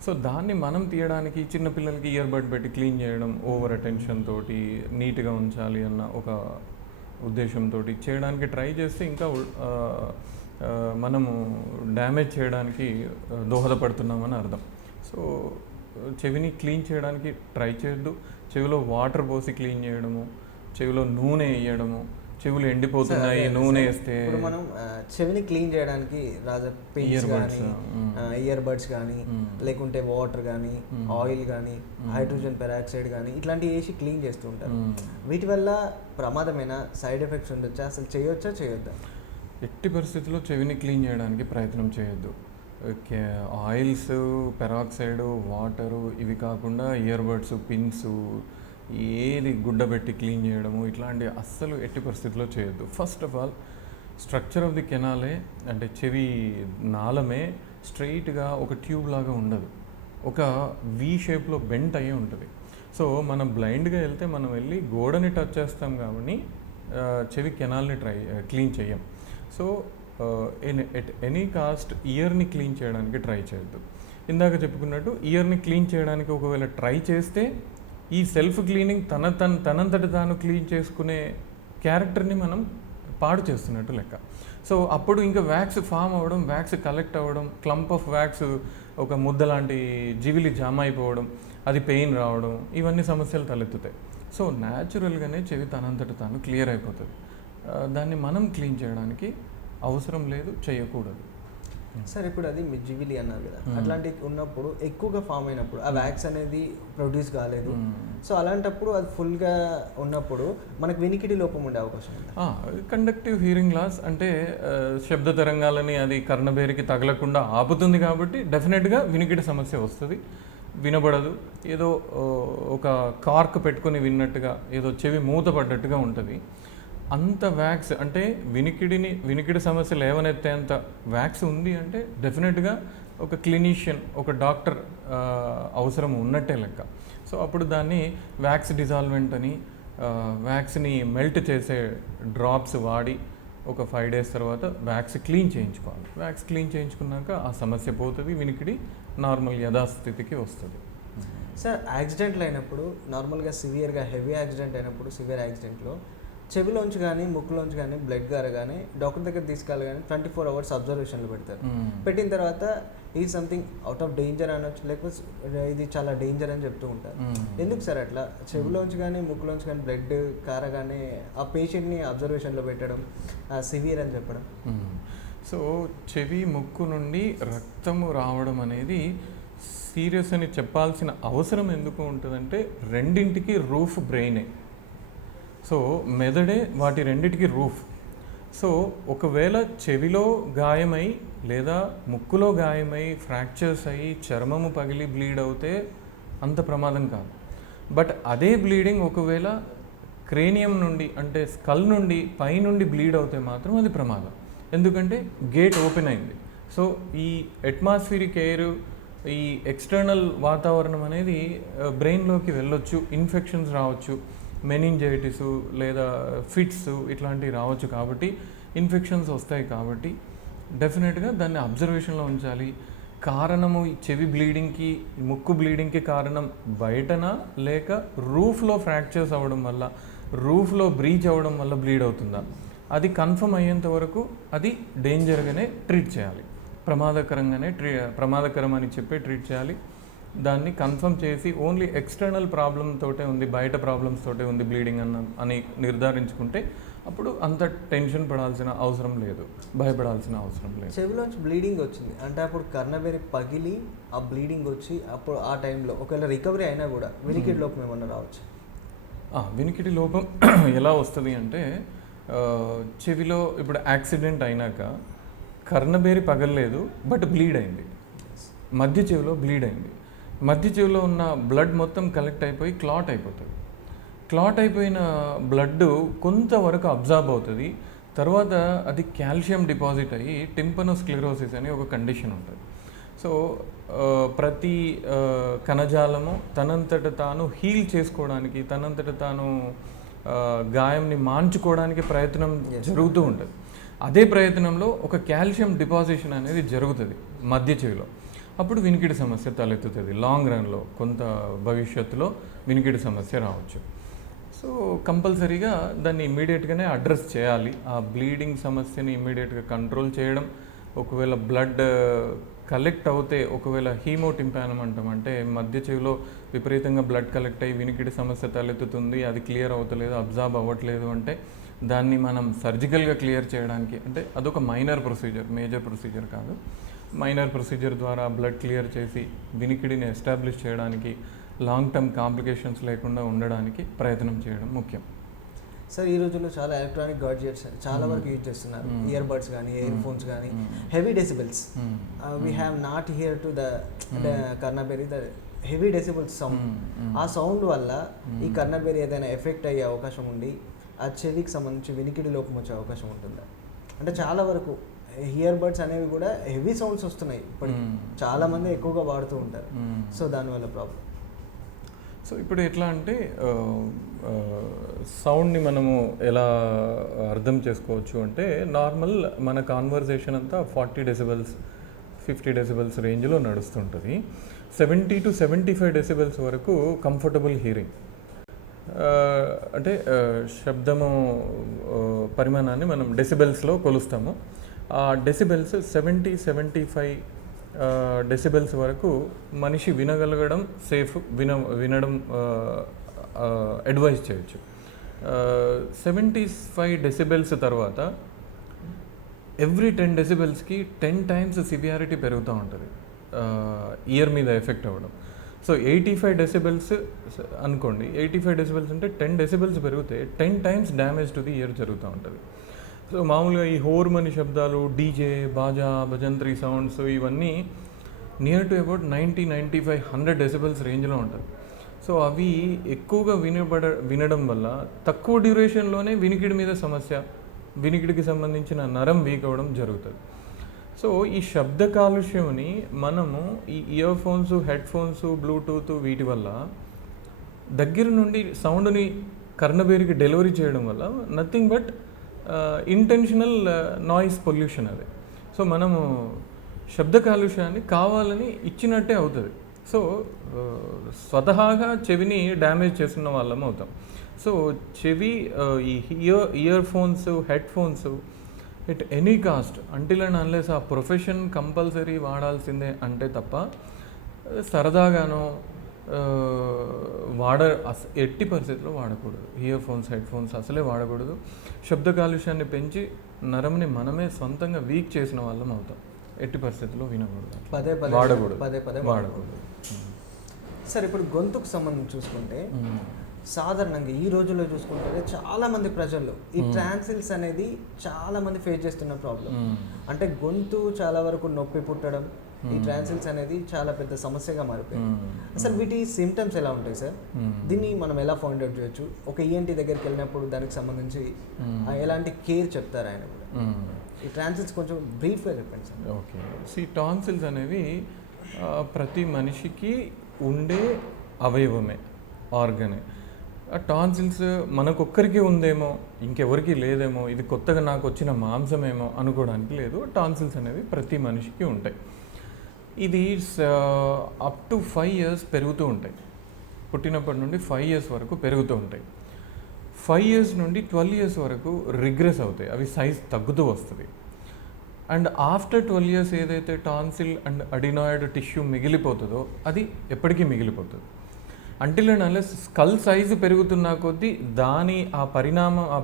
సో దాన్ని మనం తీయడానికి చిన్నపిల్లలకి ఇయర్ బడ్ పెట్టి క్లీన్ చేయడం, ఓవర్ అటెన్షన్ తోటి నీట్గా ఉంచాలి అన్న ఒక ఉద్దేశంతో చేయడానికి ట్రై చేస్తే ఇంకా మనము డ్యామేజ్ చేయడానికి దోహదపడుతున్నామని అర్థం. సో చెవిని క్లీన్ చేయడానికి ట్రై చేయొద్దు. చెవిలో వాటర్ పోసి క్లీన్ చేయడము, చెవిలో నూనె వేయడము, చెవులు ఎండిపోతున్నాయి నూనె వేస్తే. ఇప్పుడు మనం చెవిని క్లీన్ చేయడానికి రాజా పిన్స్ కానీ ఇయర్ బడ్స్ కానీ లేకుంటే వాటర్ కానీ ఆయిల్ కానీ హైడ్రోజన్ పెరాక్సైడ్ కానీ ఇట్లాంటివి వేసి క్లీన్ చేస్తూ ఉంటారు. వీటి వల్ల ప్రమాదమైన సైడ్ ఎఫెక్ట్స్ ఉండొచ్చా, అసలు చేయొద్దా? ఎట్టి పరిస్థితుల్లో చెవిని క్లీన్ చేయడానికి ప్రయత్నం చేయొద్దు. ఆయిల్స్, పెరాక్సైడ్, వాటరు ఇవి కాకుండా ఇయర్ బడ్స్, పిన్స్ ఏది గుడ్డబెట్టి క్లీన్ చేయడము ఇట్లాంటివి అస్సలు ఎట్టి పరిస్థితుల్లో చేయొద్దు. First of all structure of the కెనాలే అంటే చెవి నాళమే స్ట్రైట్గా ఒక ట్యూబ్ లాగా ఉండదు, ఒక వి షేప్లో బెంట్ అయ్యి ఉంటుంది. సో మనం బ్లైండ్గా వెళ్తే మనం వెళ్ళి గోడని టచ్ చేస్తాం కాబట్టి చెవి కెనాల్ని క్లీన్ చేయం. సో ఎట్ ఎనీ కాస్ట్ ఇయర్ని క్లీన్ చేయడానికి ట్రై చేయొద్దు. ఇందాక చెప్పుకున్నట్టు ఇయర్ని క్లీన్ చేయడానికి ఒకవేళ ట్రై చేస్తే ఈ సెల్ఫ్ క్లీనింగ్ తనంతట తాను క్లీన్ చేసుకునే క్యారెక్టర్ని మనం పాడు చేస్తున్నట్టు లెక్క. సో అప్పుడు ఇంకా వ్యాక్స్ ఫామ్ అవ్వడం, వ్యాక్స్ కలెక్ట్ అవ్వడం, క్లంప్ ఆఫ్ వ్యాక్స్ ఒక ముద్ద లాంటి జీవిలి జామ్ అయిపోవడం, అది పెయిన్ రావడం, ఇవన్నీ సమస్యలు తలెత్తుతాయి. సో న్యాచురల్గానే చెవి తనంతట తాను క్లియర్ అయిపోతుంది. దాన్ని మనం క్లీన్ చేయడానికి అవసరం లేదు, చేయకూడదు. సార్ ఇప్పుడు అది మీ జివిలి అన్నారు కదా, అట్లాంటివి ఉన్నప్పుడు ఎక్కువగా ఫామ్ అయినప్పుడు ఆ వ్యాక్స్ అనేది ప్రొడ్యూస్ కాలేదు, సో అలాంటప్పుడు అది ఫుల్గా ఉన్నప్పుడు మనకు వినికిడి లోపం ఉండే అవకాశం ఉంది. కండక్టివ్ హీరింగ్ లాస్ అంటే శబ్ద తరంగాలని అది కర్ణబేరికి తగలకుండా ఆపుతుంది కాబట్టి డెఫినెట్గా వినికిడి సమస్య వస్తుంది, వినబడదు, ఏదో ఒక కార్క్ పెట్టుకుని విన్నట్టుగా, ఏదో చెవి మూతపడ్డట్టుగా ఉంటుంది. అంత వ్యాక్స్ అంటే వినికిడి సమస్య లేవనెత్తేంత వ్యాక్స్ ఉంది అంటే డెఫినెట్గా ఒక క్లినీషియన్, ఒక డాక్టర్ అవసరం ఉన్నట్టే లెక్క. సో అప్పుడు దాన్ని వ్యాక్స్ డిజాల్వెంట్ అని వ్యాక్స్ని మెల్ట్ చేసే డ్రాప్స్ వాడి ఒక 5 days తర్వాత వ్యాక్స్ క్లీన్ చేయించుకోవాలి. వ్యాక్స్ క్లీన్ చేయించుకున్నాక ఆ సమస్య పోతుంది, వినికిడి నార్మల్ యథాస్థితికి వస్తుంది. సార్ యాక్సిడెంట్లు అయినప్పుడు నార్మల్గా సివియర్గా హెవీ యాక్సిడెంట్ అయినప్పుడు సివియర్ యాక్సిడెంట్లో చెవిలోంచి కానీ ముక్కులోంచి కానీ బ్లడ్ గారగానే డాక్టర్ దగ్గర తీసుకెళ్ళగానే 24 hours అబ్జర్వేషన్లో పెడతారు. పెట్టిన తర్వాత ఈ సంథింగ్ అవుట్ ఆఫ్ డేంజర్ అనొచ్చు, లేకపోతే ఇది చాలా డేంజర్ అని చెప్తూ ఉంటారు. ఎందుకు సార్ అట్లా చెవిలోంచి కానీ ముక్కులోంచి కానీ బ్లడ్ కారగానే ఆ పేషెంట్ని అబ్జర్వేషన్లో పెట్టడం సివియర్ అని చెప్పడం? సో చెవి ముక్కు నుండి రక్తము రావడం అనేది సీరియస్ అని చెప్పాల్సిన అవసరం ఎందుకు ఉంటుందంటే రెండింటికి రూఫ్ బ్రెయినే. సో మెదడే వాటి రెండిటికి రూఫ్. సో ఒకవేళ చెవిలో గాయమై లేదా ముక్కులో గాయమై ఫ్రాక్చర్స్ అయ్యి చర్మము పగిలి బ్లీడ్ అవుతే అంత ప్రమాదం కాదు. బట్ అదే బ్లీడింగ్ ఒకవేళ క్రేనియం నుండి అంటే స్కల్ నుండి పైనుండి బ్లీడ్ అవుతే మాత్రం అది ప్రమాదం. ఎందుకంటే గేట్ ఓపెన్ అయింది. సో ఈ అట్మాస్ఫిరిక్ ఎయిర్, ఈ ఎక్స్టర్నల్ వాతావరణం అనేది బ్రెయిన్లోకి వెళ్ళొచ్చు, ఇన్ఫెక్షన్స్ రావచ్చు, మెనింజైటిస్ లేదా ఫిట్స్ ఇట్లాంటివి రావచ్చు. కాబట్టి ఇన్ఫెక్షన్స్ వస్తాయి కాబట్టి డెఫినెట్గా దాన్ని అబ్జర్వేషన్లో ఉంచాలి. కారణము చెవి బ్లీడింగ్కి, ముక్కు బ్లీడింగ్కి కారణం బయటనా లేక రూఫ్లో ఫ్రాక్చర్స్ అవ్వడం వల్ల, రూఫ్లో బ్రీచ్ అవ్వడం వల్ల బ్లీడ్ అవుతుందా, అది కన్ఫర్మ్ అయ్యేంత వరకు అది డేంజర్గానే ట్రీట్ చేయాలి, ప్రమాదకరం అని చెప్పి ట్రీట్ చేయాలి. దాన్ని కన్ఫర్మ్ చేసి ఓన్లీ ఎక్స్టర్నల్ ప్రాబ్లమ్ తోటే ఉంది, బయట ప్రాబ్లమ్స్ తోటే ఉంది బ్లీడింగ్ అని నిర్ధారించుకుంటే అప్పుడు అంత టెన్షన్ పడాల్సిన అవసరం లేదు, భయపడాల్సిన అవసరం లేదు. చెవిలోంచి బ్లీడింగ్ వచ్చింది అంటే అప్పుడు కర్ణబేరి పగిలి ఆ బ్లీడింగ్ వచ్చి అప్పుడు ఆ టైంలో ఒకవేళ రికవరీ అయినా కూడా వినికిడి లోపం ఏమన్నా రావచ్చు? వినికిడి లోపం ఎలా వస్తుంది అంటే చెవిలో ఇప్పుడు యాక్సిడెంట్ అయినాక కర్ణబేరి పగలలేదు బట్ బ్లీడ్ అయింది, మధ్య చెవిలో బ్లీడ్ అయింది. మధ్య చెవిలో ఉన్న బ్లడ్ మొత్తం కలెక్ట్ అయిపోయి క్లాట్ అయిపోతుంది. క్లాట్ అయిపోయిన బ్లడ్ కొంతవరకు అబ్జార్బ్ అవుతుంది, తర్వాత అది కాల్షియం డిపాజిట్ అయ్యి టింపనోస్క్లెరోసిస్ అని ఒక కండిషన్ ఉంటుంది. సో ప్రతి కణజాలము తనంతట తాను హీల్ చేసుకోవడానికి, తనంతట తాను గాయంని మాంచుకోవడానికి ప్రయత్నం జరుగుతూ ఉంటుంది. అదే ప్రయత్నంలో ఒక కాల్షియం డిపాజిషన్ అనేది జరుగుతుంది మధ్య చెవిలో. అప్పుడు వినికిడి సమస్య తలెత్తుతుంది. లాంగ్ రన్లో కొంత భవిష్యత్తులో వినికిడి సమస్య రావచ్చు. సో కంపల్సరీగా దాన్ని ఇమ్మీడియట్గానే అడ్రస్ చేయాలి. ఆ బ్లీడింగ్ సమస్యని ఇమ్మీడియట్గా కంట్రోల్ చేయడం, ఒకవేళ బ్లడ్ కలెక్ట్ అవుతే ఒకవేళ హీమోటింపానం అంటాం, అంటే మధ్య చెవిలో విపరీతంగా బ్లడ్ కలెక్ట్ అయ్యి వినికిడి సమస్య తలెత్తుతుంది, అది క్లియర్ అవుతలేదు, అబ్జార్బ్ అవ్వట్లేదు అంటే దాన్ని మనం సర్జికల్గా క్లియర్ చేయడానికి, అంటే అదొక మైనర్ ప్రొసీజర్, మేజర్ ప్రొసీజర్ కాదు, మైనర్ ప్రొసీజర్ ద్వారా బ్లడ్ క్లియర్ చేసి వినికిడిని ఎస్టాబ్లిష్ చేయడానికి, లాంగ్ టర్మ్ కాంప్లికేషన్స్ లేకుండా ఉండడానికి ప్రయత్నం చేయడం ముఖ్యం. సార్ ఈ రోజుల్లో చాలా ఎలక్ట్రానిక్ గాడ్జెట్స్ చాలా వరకు యూజ్ చేస్తున్నారు, ఇయర్ బడ్స్ కానీ ఇయర్ ఫోన్స్ కానీ, heavy decibels. We have not here to the కర్ణబేరి ద హెవీ డెసిబెల్స్ సౌండ్. ఆ సౌండ్ వల్ల ఈ కర్ణబేరి ఏదైనా ఎఫెక్ట్ అయ్యే అవకాశం ఉండి ఆ చెవికి సంబంధించి వినికిడి లోపం వచ్చే అవకాశం ఉంటుందా? అంటే చాలా వరకు ఇయర్ బడ్స్ అనేవి కూడా హెవీ సౌండ్స్ వస్తున్నాయి ఇప్పటికి, చాలా మంది ఎక్కువగా వాడుతూ ఉంటారు. సో దానివల్ల ప్రాబ్లం. సో ఇప్పుడు ఎట్లా అంటే సౌండ్ని మనము ఎలా అర్థం చేసుకోవచ్చు అంటే, నార్మల్ మన కాన్వర్జేషన్ అంతా 40 డెసిబెల్స్ 50 డెసిబెల్స్ రేంజ్లో నడుస్తుంటుంది. 70 to 75 డెసిబెల్స్ వరకు కంఫర్టబుల్ హీరింగ్, అంటే శబ్దము పరిమాణాన్ని మనం డెసిబెల్స్లో కొలుస్తాము. ఆ డెసిబెల్స్ 70-75 డెసిబెల్స్ వరకు మనిషి వినగలగడం సేఫ్, వినడం అడ్వైజ్ చేయొచ్చు. 75 డెసిబెల్స్ తర్వాత ఎవ్రీ 10 డెసిబెల్స్కి 10 times సివియారిటీ పెరుగుతూ ఉంటుంది ఇయర్ మీద ఎఫెక్ట్ అవ్వడం. సో 85 డెసిబెల్స్ అనుకోండి, 85 డెసిబెల్స్ అంటే 10 డెసిబెల్స్ పెరిగితే 10 times damage to the year జరుగుతూ ఉంటుంది. సో మామూలుగా ఈ హోర్మని శబ్దాలు, డీజే, బాజా, భజంత్రీ సౌండ్స్ ఇవన్నీ నియర్ టు అబౌట్ 90-95-100 డెసిబెల్స్ రేంజ్లో ఉంటుంది. సో అవి ఎక్కువగా వినడం వల్ల తక్కువ డ్యూరేషన్లోనే వినికిడి మీద సమస్య, వినికిడికి సంబంధించిన నరం వీక్ అవ్వడం జరుగుతుంది. సో ఈ శబ్ద కాలుష్యంని మనము ఈ ear phones, head phones, Bluetooth వీటి వల్ల దగ్గర నుండి సౌండ్ని కర్ణబేరికి డెలివరీ చేయడం వల్ల nothing but intentional noise pollution అది. సో మనము శబ్ద కాలుష్యాన్ని కావాలని ఇచ్చినట్టే అవుతుంది. సో స్వతహాగా చెవిని డ్యామేజ్ చేస్తున్న వాళ్ళం అవుతాం. సో చెవి ఈ ear phones, head phones at any cost, until and unless ఆ ప్రొఫెషన్ కంపల్సరీ వాడాల్సిందే అంటే తప్ప సరదాగానో ఎట్టి పరిస్థితుల్లో వాడకూడదు. ఇయర్ ఫోన్స్, హెడ్ ఫోన్స్ అసలే వాడకూడదు. శబ్ద కాలుష్యాన్ని పెంచి నరంని మనమే సొంతంగా వీక్ చేసిన వాళ్ళం అవుతాం. ఎట్టి పరిస్థితుల్లో వినకూడదు, వాడకూడదు. సార్ ఇప్పుడు గొంతుకు సంబంధించి చూసుకుంటే సాధారణంగా ఈ రోజుల్లో చూసుకుంటే చాలా మంది ప్రజల్లో ఈ ట్రాన్సిల్స్ అనేది చాలా మంది ఫేస్ చేస్తున్న ప్రాబ్లం. అంటే గొంతు చాలా వరకు నొప్పి పుట్టడం, ఈ ట్రాన్సిల్స్ అనేది చాలా పెద్ద సమస్యగా మారిపోయింది. అసలు వీటి సిమ్టమ్స్ ఎలా ఉంటాయి సార్? దీన్ని మనం ఎలా ఫైండ్ అవుట్ చేయొచ్చు? ఒక ఈఎన్టీ దగ్గరికి వెళ్ళినప్పుడు దానికి సంబంధించి ఎలాంటి కేర్ చెప్తారు ఆయన కూడా? ఈ ట్రాన్సిల్స్ కొంచెం బ్రీఫ్గా చెప్పండి సార్. ఓకే, టాన్సిల్స్ అనేవి ప్రతి మనిషికి ఉండే అవయవమే, ఆర్గనే. ఆ టాన్సిల్స్ మనకొక్కరికి ఉందేమో, ఇంకెవరికి లేదేమో, ఇది కొత్తగా నాకు వచ్చిన మాంసమేమో అనుకోవడానికి లేదు. టాన్సిల్స్ అనేవి ప్రతి మనిషికి ఉంటాయి. ఇది అప్ టు 5 years పెరుగుతూ ఉంటాయి. పుట్టినప్పటి నుండి 5 years వరకు పెరుగుతూ ఉంటాయి. 5 years నుండి 12 years వరకు రిగ్రెస్ అవుతాయి, అవి సైజ్ తగ్గుతూ వస్తుంది. అండ్ ఆఫ్టర్ 12 years ఏదైతే టాన్సిల్ అండ్ అడినాయిడ్ టిష్యూ మిగిలిపోతుందో అది ఎప్పటికీ మిగిలిపోతుంది. Until and unless skull size పెరుగుతున్న కొద్దీ ఆ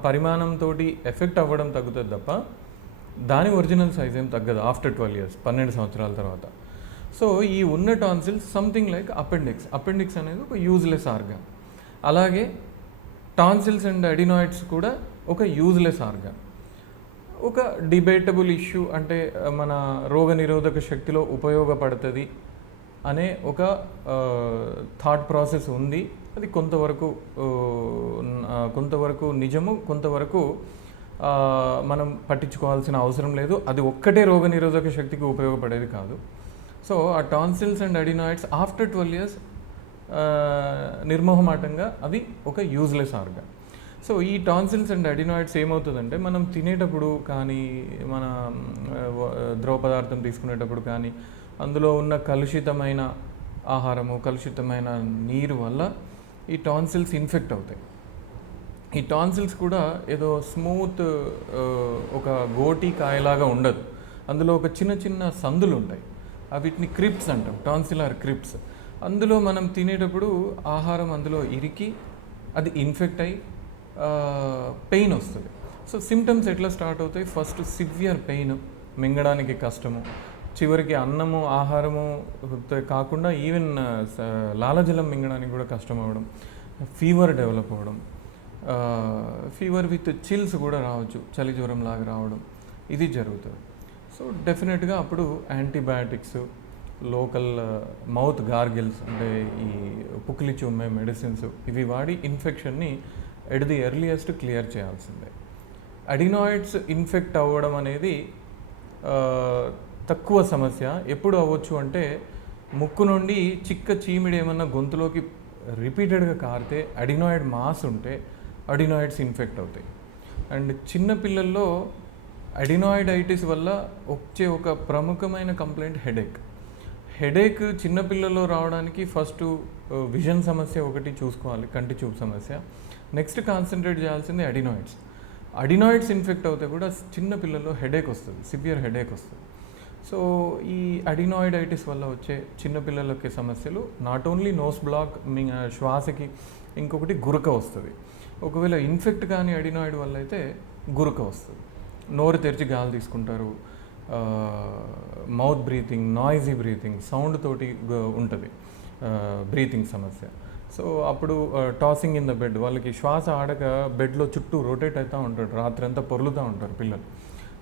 పరిమాణంతో ఎఫెక్ట్ అవ్వడం తగ్గుతుంది తప్ప దాని ఒరిజినల్ సైజ్ ఏం తగ్గదు ఆఫ్టర్ 12 years, 12 సంవత్సరాల తర్వాత. సో ఈ ఉన్న టాన్సిల్స్ సంథింగ్ లైక్ అపెండిక్స్ అనేది ఒక యూజ్లెస్ ఆర్గాన్. అలాగే టాన్సిల్స్ అండ్ అడినాయిడ్స్ కూడా ఒక యూజ్లెస్ ఆర్గాన్. ఒక డిబేటబుల్ ఇష్యూ, అంటే మన రోగనిరోధక శక్తిలో ఉపయోగపడుతుంది అనే ఒక థాట్ ప్రాసెస్ ఉంది. అది కొంతవరకు నిజము, కొంతవరకు మనం పట్టించుకోవాల్సిన అవసరం లేదు. అది ఒక్కటే రోగనిరోధక శక్తికి ఉపయోగపడేది కాదు. సో ఆ tonsils and adenoids after 12 years నిర్మోహమాటంగా అవి ఒక యూజ్లెస్ ఆర్గాన్. సో ఈ టాన్సిల్స్ అండ్ అడినాయిడ్స్ ఏమవుతుందంటే, మనం తినేటప్పుడు కానీ, మన ద్రవ పదార్థం తీసుకునేటప్పుడు కానీ, అందులో ఉన్న కలుషితమైన ఆహారము, కలుషితమైన నీరు వల్ల ఈ టాన్సిల్స్ ఇన్ఫెక్ట్ అవుతాయి. ఈ టాన్సిల్స్ కూడా ఏదో స్మూత్ ఒక గోటి కాయలాగా ఉండదు. అందులో ఒక చిన్న చిన్న సందులు ఉంటాయి. వీటిని క్రిప్స్ అంటాం, టాన్సిలార్ క్రిప్స్. అందులో మనం తినేటప్పుడు ఆహారం అందులో ఇరికి అది ఇన్ఫెక్ట్ అయ్యి పెయిన్ వస్తుంది. సో సిమ్టమ్స్ ఎట్లా స్టార్ట్ అవుతాయి? ఫస్ట్ సివియర్ పెయిన్, మింగడానికి కష్టము, చివరికి అన్నము ఆహారము కాకుండా ఈవెన్ లాలజలం మింగడానికి కూడా కష్టం అవ్వడం, ఫీవర్ డెవలప్ అవ్వడం, ఫీవర్ విత్ చిల్స్ కూడా రావచ్చు, చలి జ్వరం లాగా రావడం, ఇది జరుగుతుంది. సో డెఫినెట్గా అప్పుడు యాంటీబయాటిక్స్, లోకల్ మౌత్ గార్గిల్స్ అంటే ఈ పుక్కిలి చుమ్మే మెడిసిన్స్ ఇవి వాడి ఇన్ఫెక్షన్ని ఎట్ ది ఎర్లియస్ట్ క్లియర్ చేయాల్సిందే. అడినాయిడ్స్ ఇన్ఫెక్ట్ అవ్వడం అనేది తక్కువ సమస్య. ఎప్పుడు అవ్వచ్చు అంటే ముక్కు నుండి చిక్క చీమిడి ఏమన్నా గొంతులోకి రిపీటెడ్గా కారితే, అడినాయిడ్ మాస్ ఉంటే అడినాయిడ్స్ ఇన్ఫెక్ట్ అవుతాయి. అండ్ చిన్నపిల్లల్లో అడినాయిడైటిస్ వల్ల వచ్చే ఒక ప్రముఖమైన కంప్లైంట్ హెడేక్ చిన్నపిల్లల్లో రావడానికి ఫస్ట్ విజన్ సమస్య ఒకటి చూసుకోవాలి, కంటి చూపు సమస్య. నెక్స్ట్ కాన్సన్ట్రేట్ చేయాల్సింది అడినాయిడ్స్ ఇన్ఫెక్ట్ అవుతే కూడా చిన్నపిల్లల్లో హెడేక్ వస్తుంది, సివియర్ హెడేక్ వస్తుంది. సో ఈ అడినాయిడైటిస్ వల్ల వచ్చే చిన్నపిల్లలకి సమస్యలు నాట్ ఓన్లీ నోస్ బ్లాక్, శ్వాసకి ఇంకొకటి గురక వస్తుంది. ఒకవేళ ఇన్ఫెక్ట్ కానీ అడినాయిడ్ వల్ల అయితే గురక వస్తుంది, నోరు తెరిచి గాలి తీసుకుంటారు, mouth breathing, noisy breathing, sound తోటి ఉంటుంది బ్రీతింగ్ సమస్య. సో అప్పుడు టాసింగ్ ఇన్ ద బెడ్, వాళ్ళకి శ్వాస ఆడక బెడ్లో చుట్టూ రొటేట్ అవుతూ ఉంటాడు, రాత్రి అంతా పొర్లుతూ ఉంటారు పిల్లలు.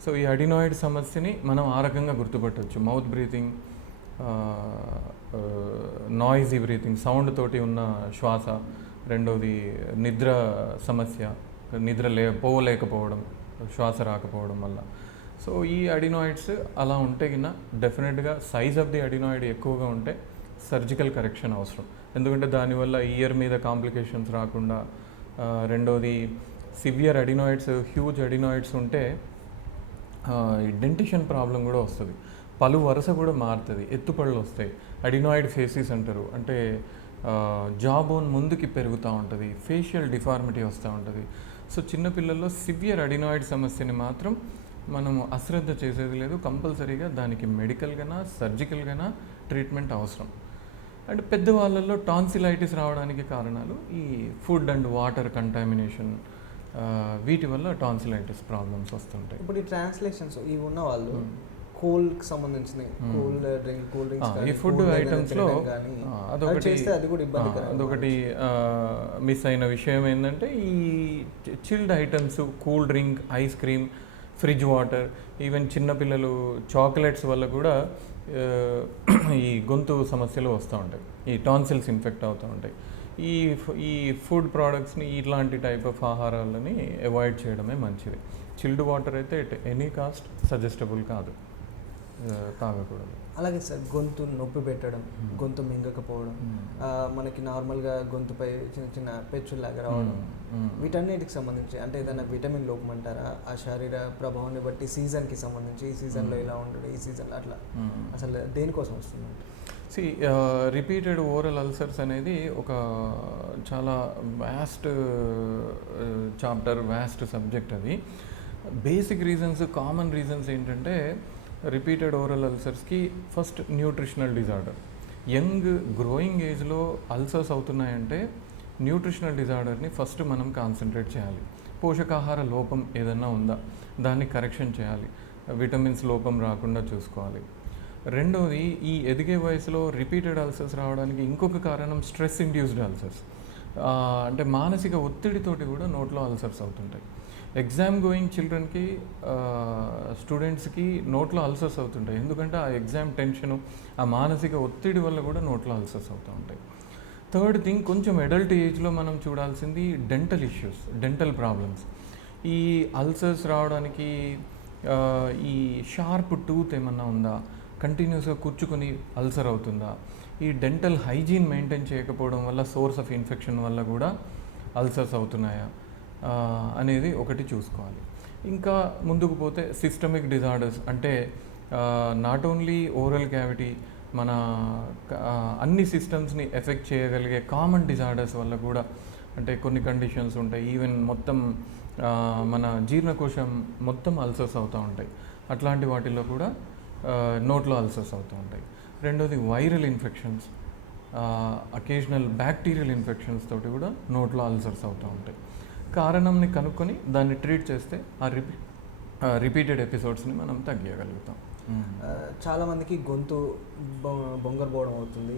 సో ఈ అడినాయిడ్ సమస్యని మనం ఆ రకంగా గుర్తుపట్టవచ్చు. Mouth breathing, noisy breathing, sound తోటి ఉన్న శ్వాస. రెండోది నిద్ర సమస్య, పోవలేకపోవడం, శ్వాస రాకపోవడం వల్ల. సో ఈ అడినాయిడ్స్ అలా ఉంటే కింద డెఫినెట్గా సైజ్ ఆఫ్ ది అడినాయిడ్ ఎక్కువగా ఉంటే సర్జికల్ కరెక్షన్ అవసరం, ఎందుకంటే దానివల్ల ఇయర్ మీద కాంప్లికేషన్స్ రాకుండా. రెండోది సివియర్ అడినాయిడ్స్, హ్యూజ్ అడినాయిడ్స్ ఉంటే డెంటిషన్ ప్రాబ్లం కూడా వస్తుంది, పలు వరుస కూడా మారుతుంది, ఎత్తుపళ్ళు వస్తాయి, అడినాయిడ్ ఫేసిస్ అంటారు. అంటే జా బోన్ ముందుకి పెరుగుతూ ఉంటుంది, ఫేషియల్ డిఫార్మిటీ వస్తూ ఉంటుంది. సో చిన్నపిల్లల్లో సివియర్ అడినాయిడ్ సమస్యని మాత్రం మనము అశ్రద్ధ చేసేది లేదు, కంపల్సరీగా దానికి మెడికల్గానా సర్జికల్గానా ట్రీట్మెంట్ అవసరం. అండ్ పెద్దవాళ్ళల్లో టాన్సిలైటిస్ రావడానికి కారణాలు ఈ ఫుడ్ అండ్ వాటర్ కంటామినేషన్, వీటి వల్ల టాన్సిలైటిస్ ప్రాబ్లమ్స్ వస్తుంటాయి. ఇప్పుడు ఈ ట్రాన్స్లేషన్స్ ఇవి ఉన్న వాళ్ళు కూల్కి సంబంధించిన కూల్ డ్రింక్స్, ఈ ఫుడ్ ఐటమ్స్లో అదొకటి మిస్ అయిన విషయం ఏంటంటే ఈ chilled items, cool drink, ice cream, fridge water, even చిన్నపిల్లలు చాక్లెట్స్ వల్ల కూడా ఈ గొంతు సమస్యలు వస్తూ ఉంటాయి, ఈ టాన్సిల్స్ ఇన్ఫెక్ట్ అవుతూ ఉంటాయి. ఈ ఫుడ్ ప్రోడక్ట్స్ని, ఇట్లాంటి టైప్ ఆఫ్ ఆహారాలని అవాయిడ్ చేయడమే మంచిది. చిల్డ్ వాటర్ అయితే ఎట్ ఎనీ కాస్ట్ సజెస్టబుల్ కాదు, తాగకూడదు. అలాగే సార్, గొంతు నొప్పి పెట్టడం, గొంతు మింగకపోవడం, మనకి నార్మల్గా గొంతుపై చిన్న చిన్న పెచ్చులాగా రావడం, వీటన్నిటికి సంబంధించి అంటే ఏదైనా విటమిన్ లోపం అంటారా? ఆ శారీర ప్రభావాన్ని బట్టి సీజన్కి సంబంధించి ఈ సీజన్లో ఇలా ఉండడం, ఈ సీజన్లో అట్లా అసలు దేనికోసం వస్తుంది? రిపీటెడ్ ఓరల్ అల్సర్స్ అనేది ఒక చాలా వ్యాస్ట్ చాప్టర్, వ్యాస్ట్ సబ్జెక్ట్. అది బేసిక్ రీజన్స్, కామన్ రీజన్స్ ఏంటంటే రిపీటెడ్ ఓరల్ అల్సర్స్కి first nutritional disorder. Young growing ఏజ్లో అల్సర్స్ అవుతున్నాయంటే న్యూట్రిషనల్ డిజార్డర్ని ఫస్ట్ మనం కాన్సన్ట్రేట్ చేయాలి. పోషకాహార లోపం ఏదన్నా ఉందా దాన్ని కరెక్షన్ చేయాలి, విటమిన్స్ లోపం రాకుండా చూసుకోవాలి. రెండోది, ఈ ఎదిగే వయసులో రిపీటెడ్ అల్సర్స్ రావడానికి ఇంకొక కారణం స్ట్రెస్ ఇండ్యూస్డ్ అల్సర్స్. అంటే మానసిక ఒత్తిడితోటి కూడా నోట్లో అల్సర్స్ అవుతుంటాయి. ఎగ్జామ్ గోయింగ్ చిల్డ్రన్కి, స్టూడెంట్స్కి నోట్లో అల్సర్స్ అవుతుంటాయి, ఎందుకంటే ఆ ఎగ్జామ్ టెన్షను, ఆ మానసిక ఒత్తిడి వల్ల కూడా నోట్లో అల్సర్స్ అవుతూ ఉంటాయి. థర్డ్ థింగ్, కొంచెం అడల్ట్ ఏజ్లో మనం చూడాల్సింది డెంటల్ ఇష్యూస్, డెంటల్ ప్రాబ్లమ్స్. ఈ అల్సర్స్ రావడానికి ఈ షార్ప్ టూత్ ఏమన్నా ఉందా, కంటిన్యూస్గా కూర్చుకొని అల్సర్ అవుతుందా, ఈ డెంటల్ హైజీన్ మెయింటైన్ చేయకపోవడం వల్ల సోర్స్ ఆఫ్ ఇన్ఫెక్షన్ వల్ల కూడా అల్సర్స్ అవుతున్నాయా అనేది ఒకటి చూసుకోవాలి. ఇంకా ముందుకు పోతే సిస్టమిక్ డిజార్డర్స్, అంటే నాట్ ఓన్లీ ఓరల్ క్యావిటీ, మన అన్ని సిస్టమ్స్ని ఎఫెక్ట్ చేయగలిగే కామన్ డిజార్డర్స్ వల్ల కూడా, అంటే కొన్ని కండిషన్స్ ఉంటాయి, ఈవెన్ మొత్తం మన జీర్ణకోశం మొత్తం అల్సర్స్ అవుతూ ఉంటాయి. అట్లాంటి వాటిల్లో కూడా నోట్లో అల్సర్స్ అవుతూ ఉంటాయి. రెండోది viral infections, occasional bacterial infections తోటి కూడా నోట్లో అల్సర్స్ అవుతూ ఉంటాయి. కారణంని కనుక్కొని దాన్ని ట్రీట్ చేస్తే రిపీటెడ్ ఎపిసోడ్స్ని మనం తగ్గించగలుగుతాం. చాలా మందికి గొంతు బొంగరు పోవడం అవుతుంది,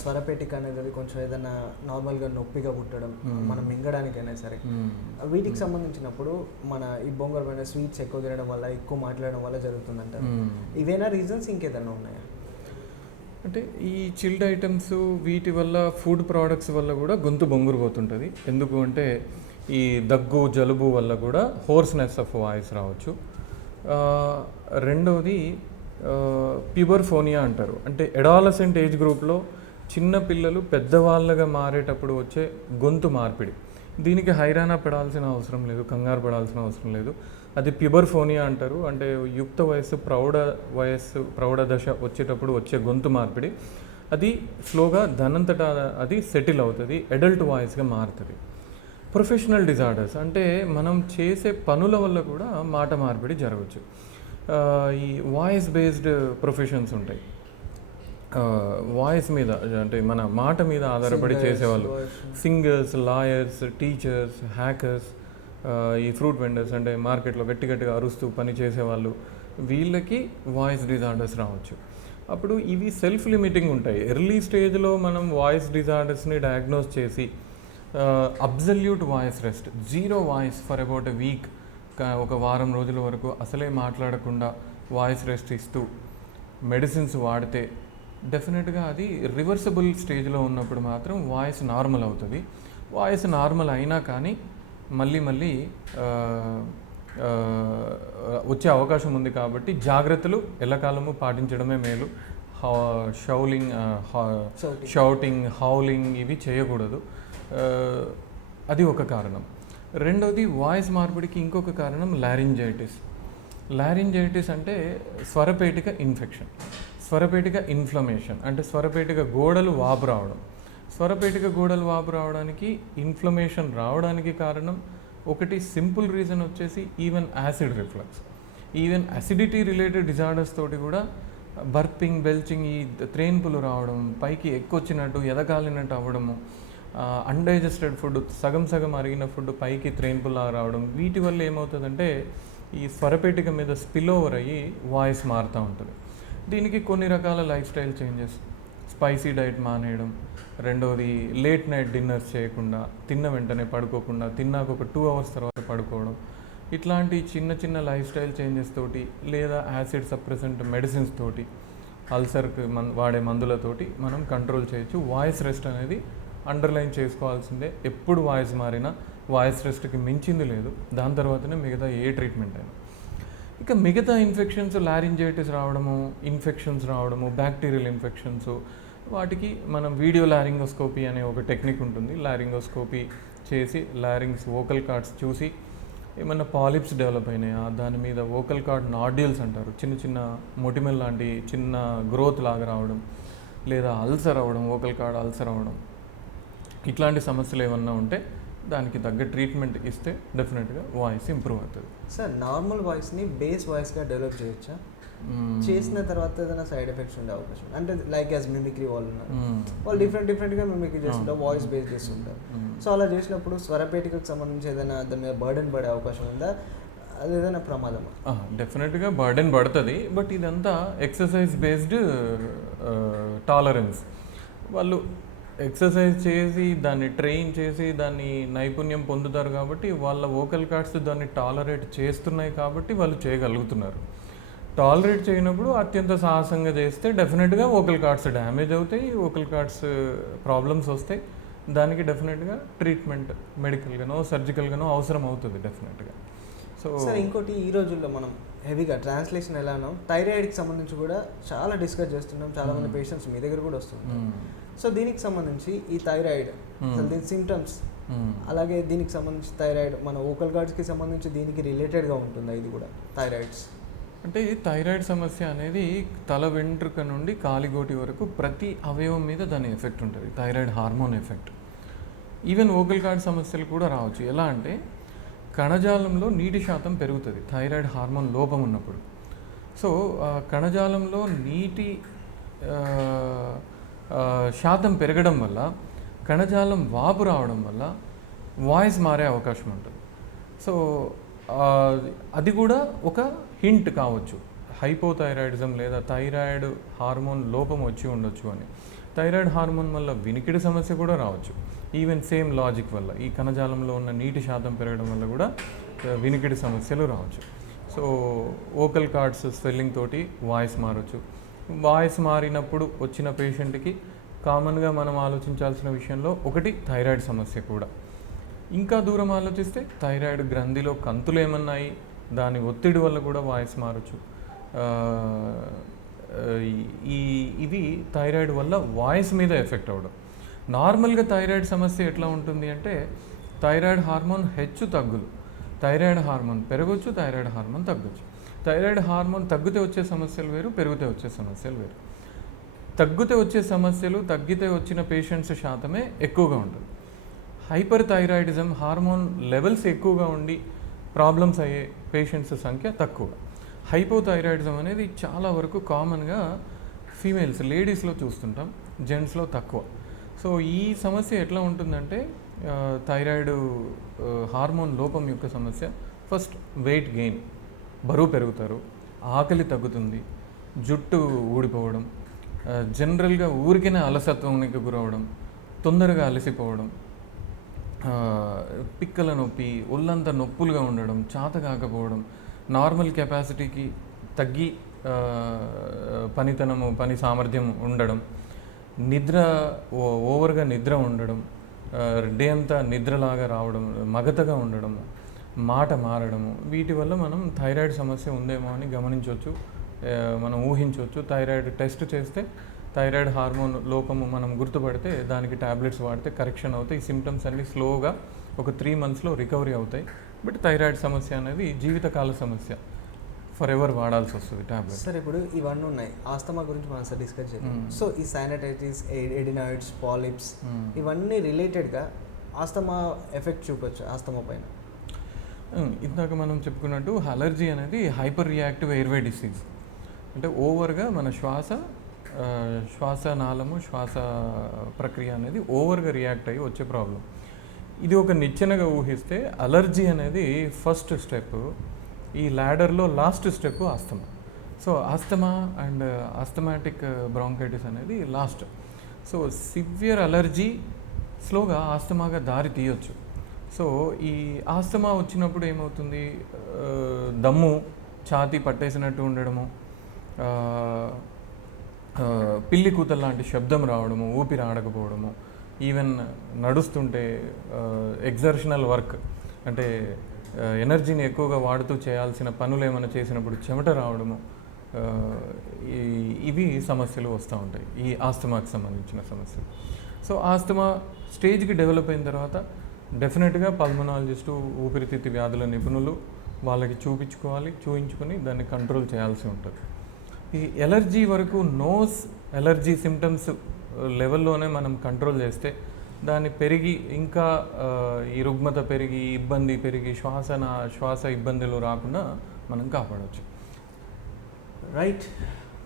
స్వరపేటిక అనేది కొంచెం ఏదైనా నార్మల్గా నొప్పిగా పుట్టడం, మనం మింగడానికైనా సరే. వీటికి సంబంధించినప్పుడు మన ఈ బొంగరు పైన స్వీట్స్ ఎక్కువ తినడం వల్ల, ఎక్కువ మాట్లాడడం వల్ల జరుగుతుందంటారు. ఇవేనా రీజన్స్, ఇంకేదైనా ఉన్నాయా? అంటే ఈ చిల్డ్ ఐటమ్స్ వీటి వల్ల, ఫుడ్ ప్రోడక్ట్స్ వల్ల కూడా గొంతు బొంగురు పోతుంటుంది. ఎందుకు అంటే ఈ దగ్గు జలుబు వల్ల కూడా హోర్స్నెస్ ఆఫ్ వాయిస్ రావచ్చు. రెండవది ప్యూబర్ఫోనియా అంటారు. అంటే అడాలసెంట్ ఏజ్ గ్రూప్లో చిన్న పిల్లలు పెద్దవాళ్ళగా మారేటప్పుడు వచ్చే గొంతు మార్పిడి. దీనికి హైరాణ పడాల్సిన అవసరం లేదు, కంగారు పడాల్సిన అవసరం లేదు. అది ప్యూబర్ఫోనియా అంటారు. అంటే యుక్త వయస్సు, ప్రౌఢ దశ వచ్చేటప్పుడు వచ్చే గొంతు మార్పిడి. అది స్లోగా దానంతటా అది సెటిల్ అవుతుంది, అడల్ట్ వాయిస్గా మారుతుంది. ప్రొఫెషనల్ డిజార్డర్స్ అంటే మనం చేసే పనుల వల్ల కూడా మాట మార్పిడి జరగవచ్చు. ఈ వాయిస్ బేస్డ్ ప్రొఫెషన్స్ ఉంటాయి. వాయిస్ మీద అంటే మన మాట మీద ఆధారపడి చేసేవాళ్ళు, సింగర్స్, లాయర్స్, టీచర్స్, హ్యాకర్స్, ఈ ఫ్రూట్ వెండర్స్ అంటే మార్కెట్లో గట్టిగా అరుస్తూ పని చేసేవాళ్ళు, వీళ్ళకి వాయిస్ డిజార్డర్స్ రావచ్చు. అప్పుడు ఇవి సెల్ఫ్ లిమిటింగ్ ఉంటాయి. ఎర్లీ స్టేజ్లో మనం వాయిస్ డిజార్డర్స్ని డయాగ్నోస్ చేసి absolute voice rest, zero voice for about a week, ఒక వారం రోజుల వరకు అసలే మాట్లాడకుండా వాయిస్ రెస్ట్ ఇస్తూ మెడిసిన్స్ వాడితే డెఫినెట్గా అది రివర్సబుల్ స్టేజ్లో ఉన్నప్పుడు మాత్రం వాయిస్ నార్మల్ అవుతుంది. వాయిస్ నార్మల్ అయినా కానీ మళ్ళీ వచ్చే అవకాశం ఉంది. కాబట్టి జాగ్రత్తలు ఎల్లకాలము పాటించడమే మేలు. షౌటింగ్, హౌలింగ్ ఇవి చేయకూడదు. అది ఒక కారణం. రెండోది వాయిస్ మార్పిడికి ఇంకొక కారణం లారింజైటిస్. లారింజైటిస్ అంటే స్వరపేటిక ఇన్ఫెక్షన్, స్వరపేటిక ఇన్ఫ్లమేషన్. అంటే స్వరపేటిక గోడలు వాపు రావడం. స్వరపేటిక గోడలు వాపు రావడానికి, ఇన్ఫ్లమేషన్ రావడానికి కారణం ఒకటి సింపుల్ రీజన్ వచ్చేసి even acid reflux. Even acidity related disorders తోటి కూడా బర్పింగ్, బెల్చింగ్, ఈ త్రేన్పులు రావడం, పైకి ఎక్కువచ్చినట్టు ఎదగాలినట్టు అవ్వడము, అన్డైజెస్టెడ్ ఫుడ్, సగం అరిగిన ఫుడ్ పైకి త్రేన్పులా రావడం, వీటి వల్ల ఏమవుతుందంటే ఈ స్వరపేటిక మీద స్పిల్ ఓవర్ అయ్యి వాయిస్ మారుతూ ఉంటుంది. దీనికి కొన్ని రకాల life style changes, spicy diet మానేయడం, రెండవది లేట్ నైట్ డిన్నర్స్ చేయకుండా, తిన్న వెంటనే పడుకోకుండా, తిన్నాక ఒక 2 hours తర్వాత పడుకోవడం, ఇట్లాంటి చిన్న లైఫ్ స్టైల్ చేంజెస్ తోటి, లేదా యాసిడ్ సప్రెసెంట్ మెడిసిన్స్ తోటి, అల్సర్కి వాడే మందులతోటి మనం కంట్రోల్ చేయొచ్చు. వాయిస్ రెస్ట్ అనేది అండర్లైన్ చేసుకోవాల్సిందే. ఎప్పుడు వాయిస్ మారినా వాయిస్ రెస్ట్కి మించింది లేదు. దాని తర్వాతనే మిగతా ఏ ట్రీట్మెంట్ అయినా. ఇక మిగతా ఇన్ఫెక్షన్స్, లారింజైటిస్ రావడము, ఇన్ఫెక్షన్స్ రావడము, బ్యాక్టీరియల్ ఇన్ఫెక్షన్స్, వాటికి మనం వీడియో లారింగోస్కోపీ అనే ఒక టెక్నిక్ ఉంటుంది. లారింగోస్కోపీ చేసి లారింగ్స్ వోకల్ కార్డ్స్ చూసి ఏమన్నా పాలిప్స్ డెవలప్ అయినాయా, దాని మీద వోకల్ కార్డ్ నాడ్యూల్స్ అంటారు, చిన్న మొటిమల్ లాంటి చిన్న గ్రోత్ లాగా రావడం, లేదా అల్సర్ అవ్వడం, వోకల్ కార్డ్ అల్సర్ అవ్వడం, ఇట్లాంటి సమస్యలు ఏమన్నా ఉంటే దానికి తగ్గ ట్రీట్మెంట్ ఇస్తే డెఫినెట్గా వాయిస్ ఇంప్రూవ్ అవుతుంది. సార్, నార్మల్ వాయిస్ని బేస్ వాయిస్గా డెవలప్ చేయొచ్చా? చేసిన తర్వాత ఏదైనా సైడ్ ఎఫెక్ట్స్ ఉండే అవకాశం? అంటే లైక్ యాజ్ మిమిక్రీ వాళ్ళు ఉన్నారు, వాళ్ళు డిఫరెంట్గా మిమిక్రీ చేస్తుంటారు, వాయిస్ బేస్ చేస్తుంటారు. సో అలా చేసినప్పుడు స్వరపేటికకు సంబంధించి ఏదైనా దాని మీద బర్డెన్ పడే అవకాశం ఉందా? అది ఏదైనా ప్రమాదమా? డెఫినెట్గా బర్డెన్ పడుతుంది. బట్ ఇదంతా ఎక్సర్సైజ్ బేస్డ్ టాలరెన్స్. వాళ్ళు ఎక్సర్సైజ్ చేసి దాన్ని ట్రైన్ చేసి దాన్ని నైపుణ్యం పొందుతారు కాబట్టి వాళ్ళ వోకల్ కార్డ్స్ దాన్ని టాలరేట్ చేస్తున్నాయి కాబట్టి వాళ్ళు చేయగలుగుతున్నారు. టాలరేట్ చేయనప్పుడు అత్యంత సాహసంగా చేస్తే డెఫినెట్గా వోకల్ కార్డ్స్ డ్యామేజ్ అవుతాయి, వోకల్ కార్డ్స్ ప్రాబ్లమ్స్ వస్తాయి. దానికి డెఫినెట్గా ట్రీట్మెంట్ మెడికల్గానో సర్జికల్గానో అవసరం అవుతుంది డెఫినెట్గా. సో ఇంకోటి, ఈ రోజుల్లో మనం హెవీగా ట్రాన్స్లేషన్ ఎలానో థైరాయిడ్కి సంబంధించి కూడా చాలా డిస్కస్ చేస్తున్నాం. చాలామంది పేషెంట్స్ మీ దగ్గర కూడా వస్తున్నారు. సో దీనికి సంబంధించి ఈ థైరాయిడ్ అసలు దీని సిమ్టమ్స్, అలాగే దీనికి సంబంధించి థైరాయిడ్ మన వోకల్ కార్డ్స్కి సంబంధించి దీనికి రిలేటెడ్గా ఉంటుందా ఇది కూడా థైరాయిడ్స్? అంటే థైరాయిడ్ సమస్య అనేది తల వెంట్రుక నుండి కాలిగోటి వరకు ప్రతి అవయవం మీద దాని ఎఫెక్ట్ ఉంటుంది, thyroid hormone effect. Even vocal cord సమస్యలు కూడా రావచ్చు. ఎలా అంటే కణజాలంలో నీటి శాతం పెరుగుతుంది థైరాయిడ్ హార్మోన్ లోపం ఉన్నప్పుడు. సో కణజాలంలో నీటి శాతం పెరగడం వల్ల, కణజాలం వాపు రావడం వల్ల వాయిస్ మారే అవకాశం ఉంటుంది. సో అది కూడా ఒక హింట్ కావచ్చు, హైపోథైరాయిడిజం లేదా థైరాయిడ్ హార్మోన్ లోపం వచ్చి ఉండొచ్చు అని. థైరాయిడ్ హార్మోన్ వల్ల వినికిడి సమస్య కూడా రావచ్చు. ఈవెన్ సేమ్ లాజిక్ వల్ల ఈ కణజాలంలో ఉన్న నీటి శాతం పెరగడం వల్ల కూడా వినికిడి సమస్యలు రావచ్చు. సో వోకల్ కార్డ్స్ స్వెల్లింగ్ తోటి వాయిస్ మారచ్చు. వాయిస్ మారినప్పుడు వచ్చిన పేషెంట్కి కామన్గా మనం ఆలోచించాల్సిన విషయంలో ఒకటి థైరాయిడ్ సమస్య కూడా. ఇంకా దూరం ఆలోచిస్తే థైరాయిడ్ గ్రంథిలో కంతులు ఏమన్నాయి, దాని ఒత్తిడి వల్ల కూడా వాయిస్ మారచ్చు. ఇవి థైరాయిడ్ వల్ల వాయిస్ మీద ఎఫెక్ట్ అవ్వడం. నార్మల్గా థైరాయిడ్ సమస్య ఎట్లా ఉంటుంది అంటే థైరాయిడ్ హార్మోన్ హెచ్చు తగ్గులు, థైరాయిడ్ హార్మోన్ పెరగవచ్చు, థైరాయిడ్ హార్మోన్ తగ్గొచ్చు. థైరాయిడ్ హార్మోన్ తగ్గితే వచ్చే సమస్యలు వేరు, పెరిగితే వచ్చే సమస్యలు వేరు. తగ్గితే వచ్చే సమస్యలు, తగ్గితే వచ్చిన పేషెంట్స్ శాతమే ఎక్కువగా ఉంటుంది. హైపర్ థైరాయిడిజం హార్మోన్ లెవెల్స్ ఎక్కువగా ఉండి ప్రాబ్లమ్స్ అయ్యే పేషెంట్స్ సంఖ్య తక్కువ. హైపోథైరాయిడిజం అనేది చాలా వరకు కామన్గా ఫీమేల్స్, లేడీస్లో చూస్తుంటాం, జెంట్స్లో తక్కువ. సో ఈ సమస్య ఎట్లా ఉంటుందంటే థైరాయిడ్ హార్మోన్ లోపం యొక్క సమస్య. ఫస్ట్ వెయిట్ గెయిన్, బరువు పెరుగుతారు, ఆకలి తగ్గుతుంది, జుట్టు ఊడిపోవడం, జనరల్గా ఊరికైనా అలసత్వానికి గురవడం, తొందరగా అలసిపోవడం, పిక్కల నొప్పి, ఒళ్ళంతా నొప్పులుగా ఉండడం, చేత కాకపోవడం, నార్మల్ కెపాసిటీకి తగ్గి పనితనము, పని సామర్థ్యం ఉండడం, నిద్ర ఓవర్గా నిద్ర ఉండడం, డే అంతా నిద్రలాగా రావడం, మగతగా ఉండడము, మాట మారడము, వీటి వల్ల మనం థైరాయిడ్ సమస్య ఉందేమో అని గమనించవచ్చు, మనం ఊహించవచ్చు. థైరాయిడ్ టెస్ట్ చేస్తే థైరాయిడ్ హార్మోన్ లోపము మనం గుర్తుపడితే దానికి ట్యాబ్లెట్స్ వాడితే కరెక్షన్ అవుతాయి. ఈ సిమ్టమ్స్ అన్నీ స్లోగా ఒక 3 monthsలో రికవరీ అవుతాయి. బట్ థైరాయిడ్ సమస్య అనేది జీవితకాల సమస్య, ఫర్ ఎవర్ వాడాల్సి వస్తుంది ట్యాబ్లెట్. సార్ ఇప్పుడు ఇవన్నీ ఉన్నాయి, ఆస్తమా గురించి మనం సార్ డిస్కస్ చేద్దాం. సో ఈ సైనటైటిస్, ఎడినాయిడ్స్, పాలిప్స్ ఇవన్నీ రిలేటెడ్గా ఆస్తమా ఎఫెక్ట్ చూపొచ్చు ఆస్తమా పైన. ఇందాక మనం చెప్పుకున్నట్టు అలర్జీ అనేది హైపర్ రియాక్టివ్ ఎయిర్వే డిసీజ్. అంటే ఓవర్గా మన శ్వాసనాళము, శ్వాస ప్రక్రియ అనేది ఓవర్గా రియాక్ట్ అయ్యి వచ్చే ప్రాబ్లం. ఇది ఒక నిచ్చెనగా ఊహిస్తే అలర్జీ అనేది ఫస్ట్ స్టెప్, ఈ ల్యాడర్లో last step asthma. So asthma and asthmatic bronchitis అనేది లాస్ట్. సో సివియర్ అలర్జీ స్లోగా ఆస్తమాగా దారి తీయొచ్చు. సో ఈ ఆస్తమా వచ్చినప్పుడు ఏమవుతుంది, దమ్ము, ఛాతీ పట్టేసినట్టు ఉండడము, పిల్లి కూతల లాంటి శబ్దం రావడము, ఊపిరి ఆడకపోవడము, ఈవెన్ నడుస్తుంటే ఎగ్జర్షనల్ వర్క్ అంటే ఎనర్జీని ఎక్కువగా వాడుతూ చేయాల్సిన పనులు ఏమైనా చేసినప్పుడు చెమట రావడము, ఇవి సమస్యలు వస్తూ ఉంటాయి, ఈ ఆస్తమాకి సంబంధించిన సమస్యలు. సో ఆస్తమా స్టేజ్కి డెవలప్ అయిన తర్వాత డెఫినెట్గా పల్మనాలజిస్టు, ఊపిరితిత్తు వ్యాధుల నిపుణులు వాళ్ళకి చూపించుకొని దాన్ని కంట్రోల్ చేయాల్సి ఉంటుంది. ఈ ఎలర్జీ వరకు నోస్ ఎలర్జీ సిమ్టమ్స్ లెవెల్లోనే మనం కంట్రోల్ చేస్తే దాన్ని పెరిగి ఇంకా ఈ రుగ్మత పెరిగి, ఇబ్బంది పెరిగి, శ్వాస ఇబ్బందులు రాకుండా మనం కాపాడవచ్చు. రైట్.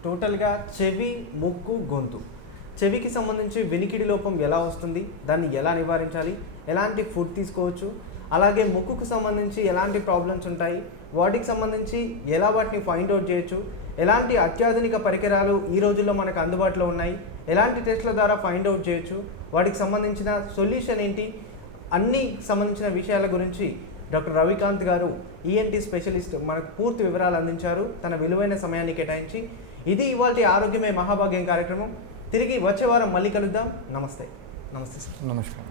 టోటల్గా చెవి, ముక్కు, గొంతు. చెవికి సంబంధించి వినికిడి లోపం ఎలా వస్తుంది, దాన్ని ఎలా నివారించాలి, ఎలాంటి ఫుడ్ తీసుకోవచ్చు, అలాగే ముక్కుకు సంబంధించి ఎలాంటి ప్రాబ్లమ్స్ ఉంటాయి, వాటికి సంబంధించి ఎలా వాటిని ఫైండ్ అవుట్ చేయొచ్చు, ఎలాంటి అత్యాధునిక పరికరాలు ఈ రోజుల్లో మనకు అందుబాటులో ఉన్నాయి, ఎలాంటి టెస్ట్ల ద్వారా ఫైండ్ అవుట్ చేయొచ్చు, వాటికి సంబంధించిన సొల్యూషన్ ఏంటి, అన్ని సంబంధించిన విషయాల గురించి డాక్టర్ రవికాంత్ గారు ఈఎన్టీ స్పెషలిస్ట్ మనకు పూర్తి వివరాలు అందించారు తన విలువైన సమయాన్ని కేటాయించి. ఇది ఇవాల్టి ఆరోగ్యమే మహాభాగ్యం కార్యక్రమం. తిరిగి వచ్చే వారం మళ్ళీ కలుద్దాం. నమస్తే. నమస్తే సార్. నమస్కారం.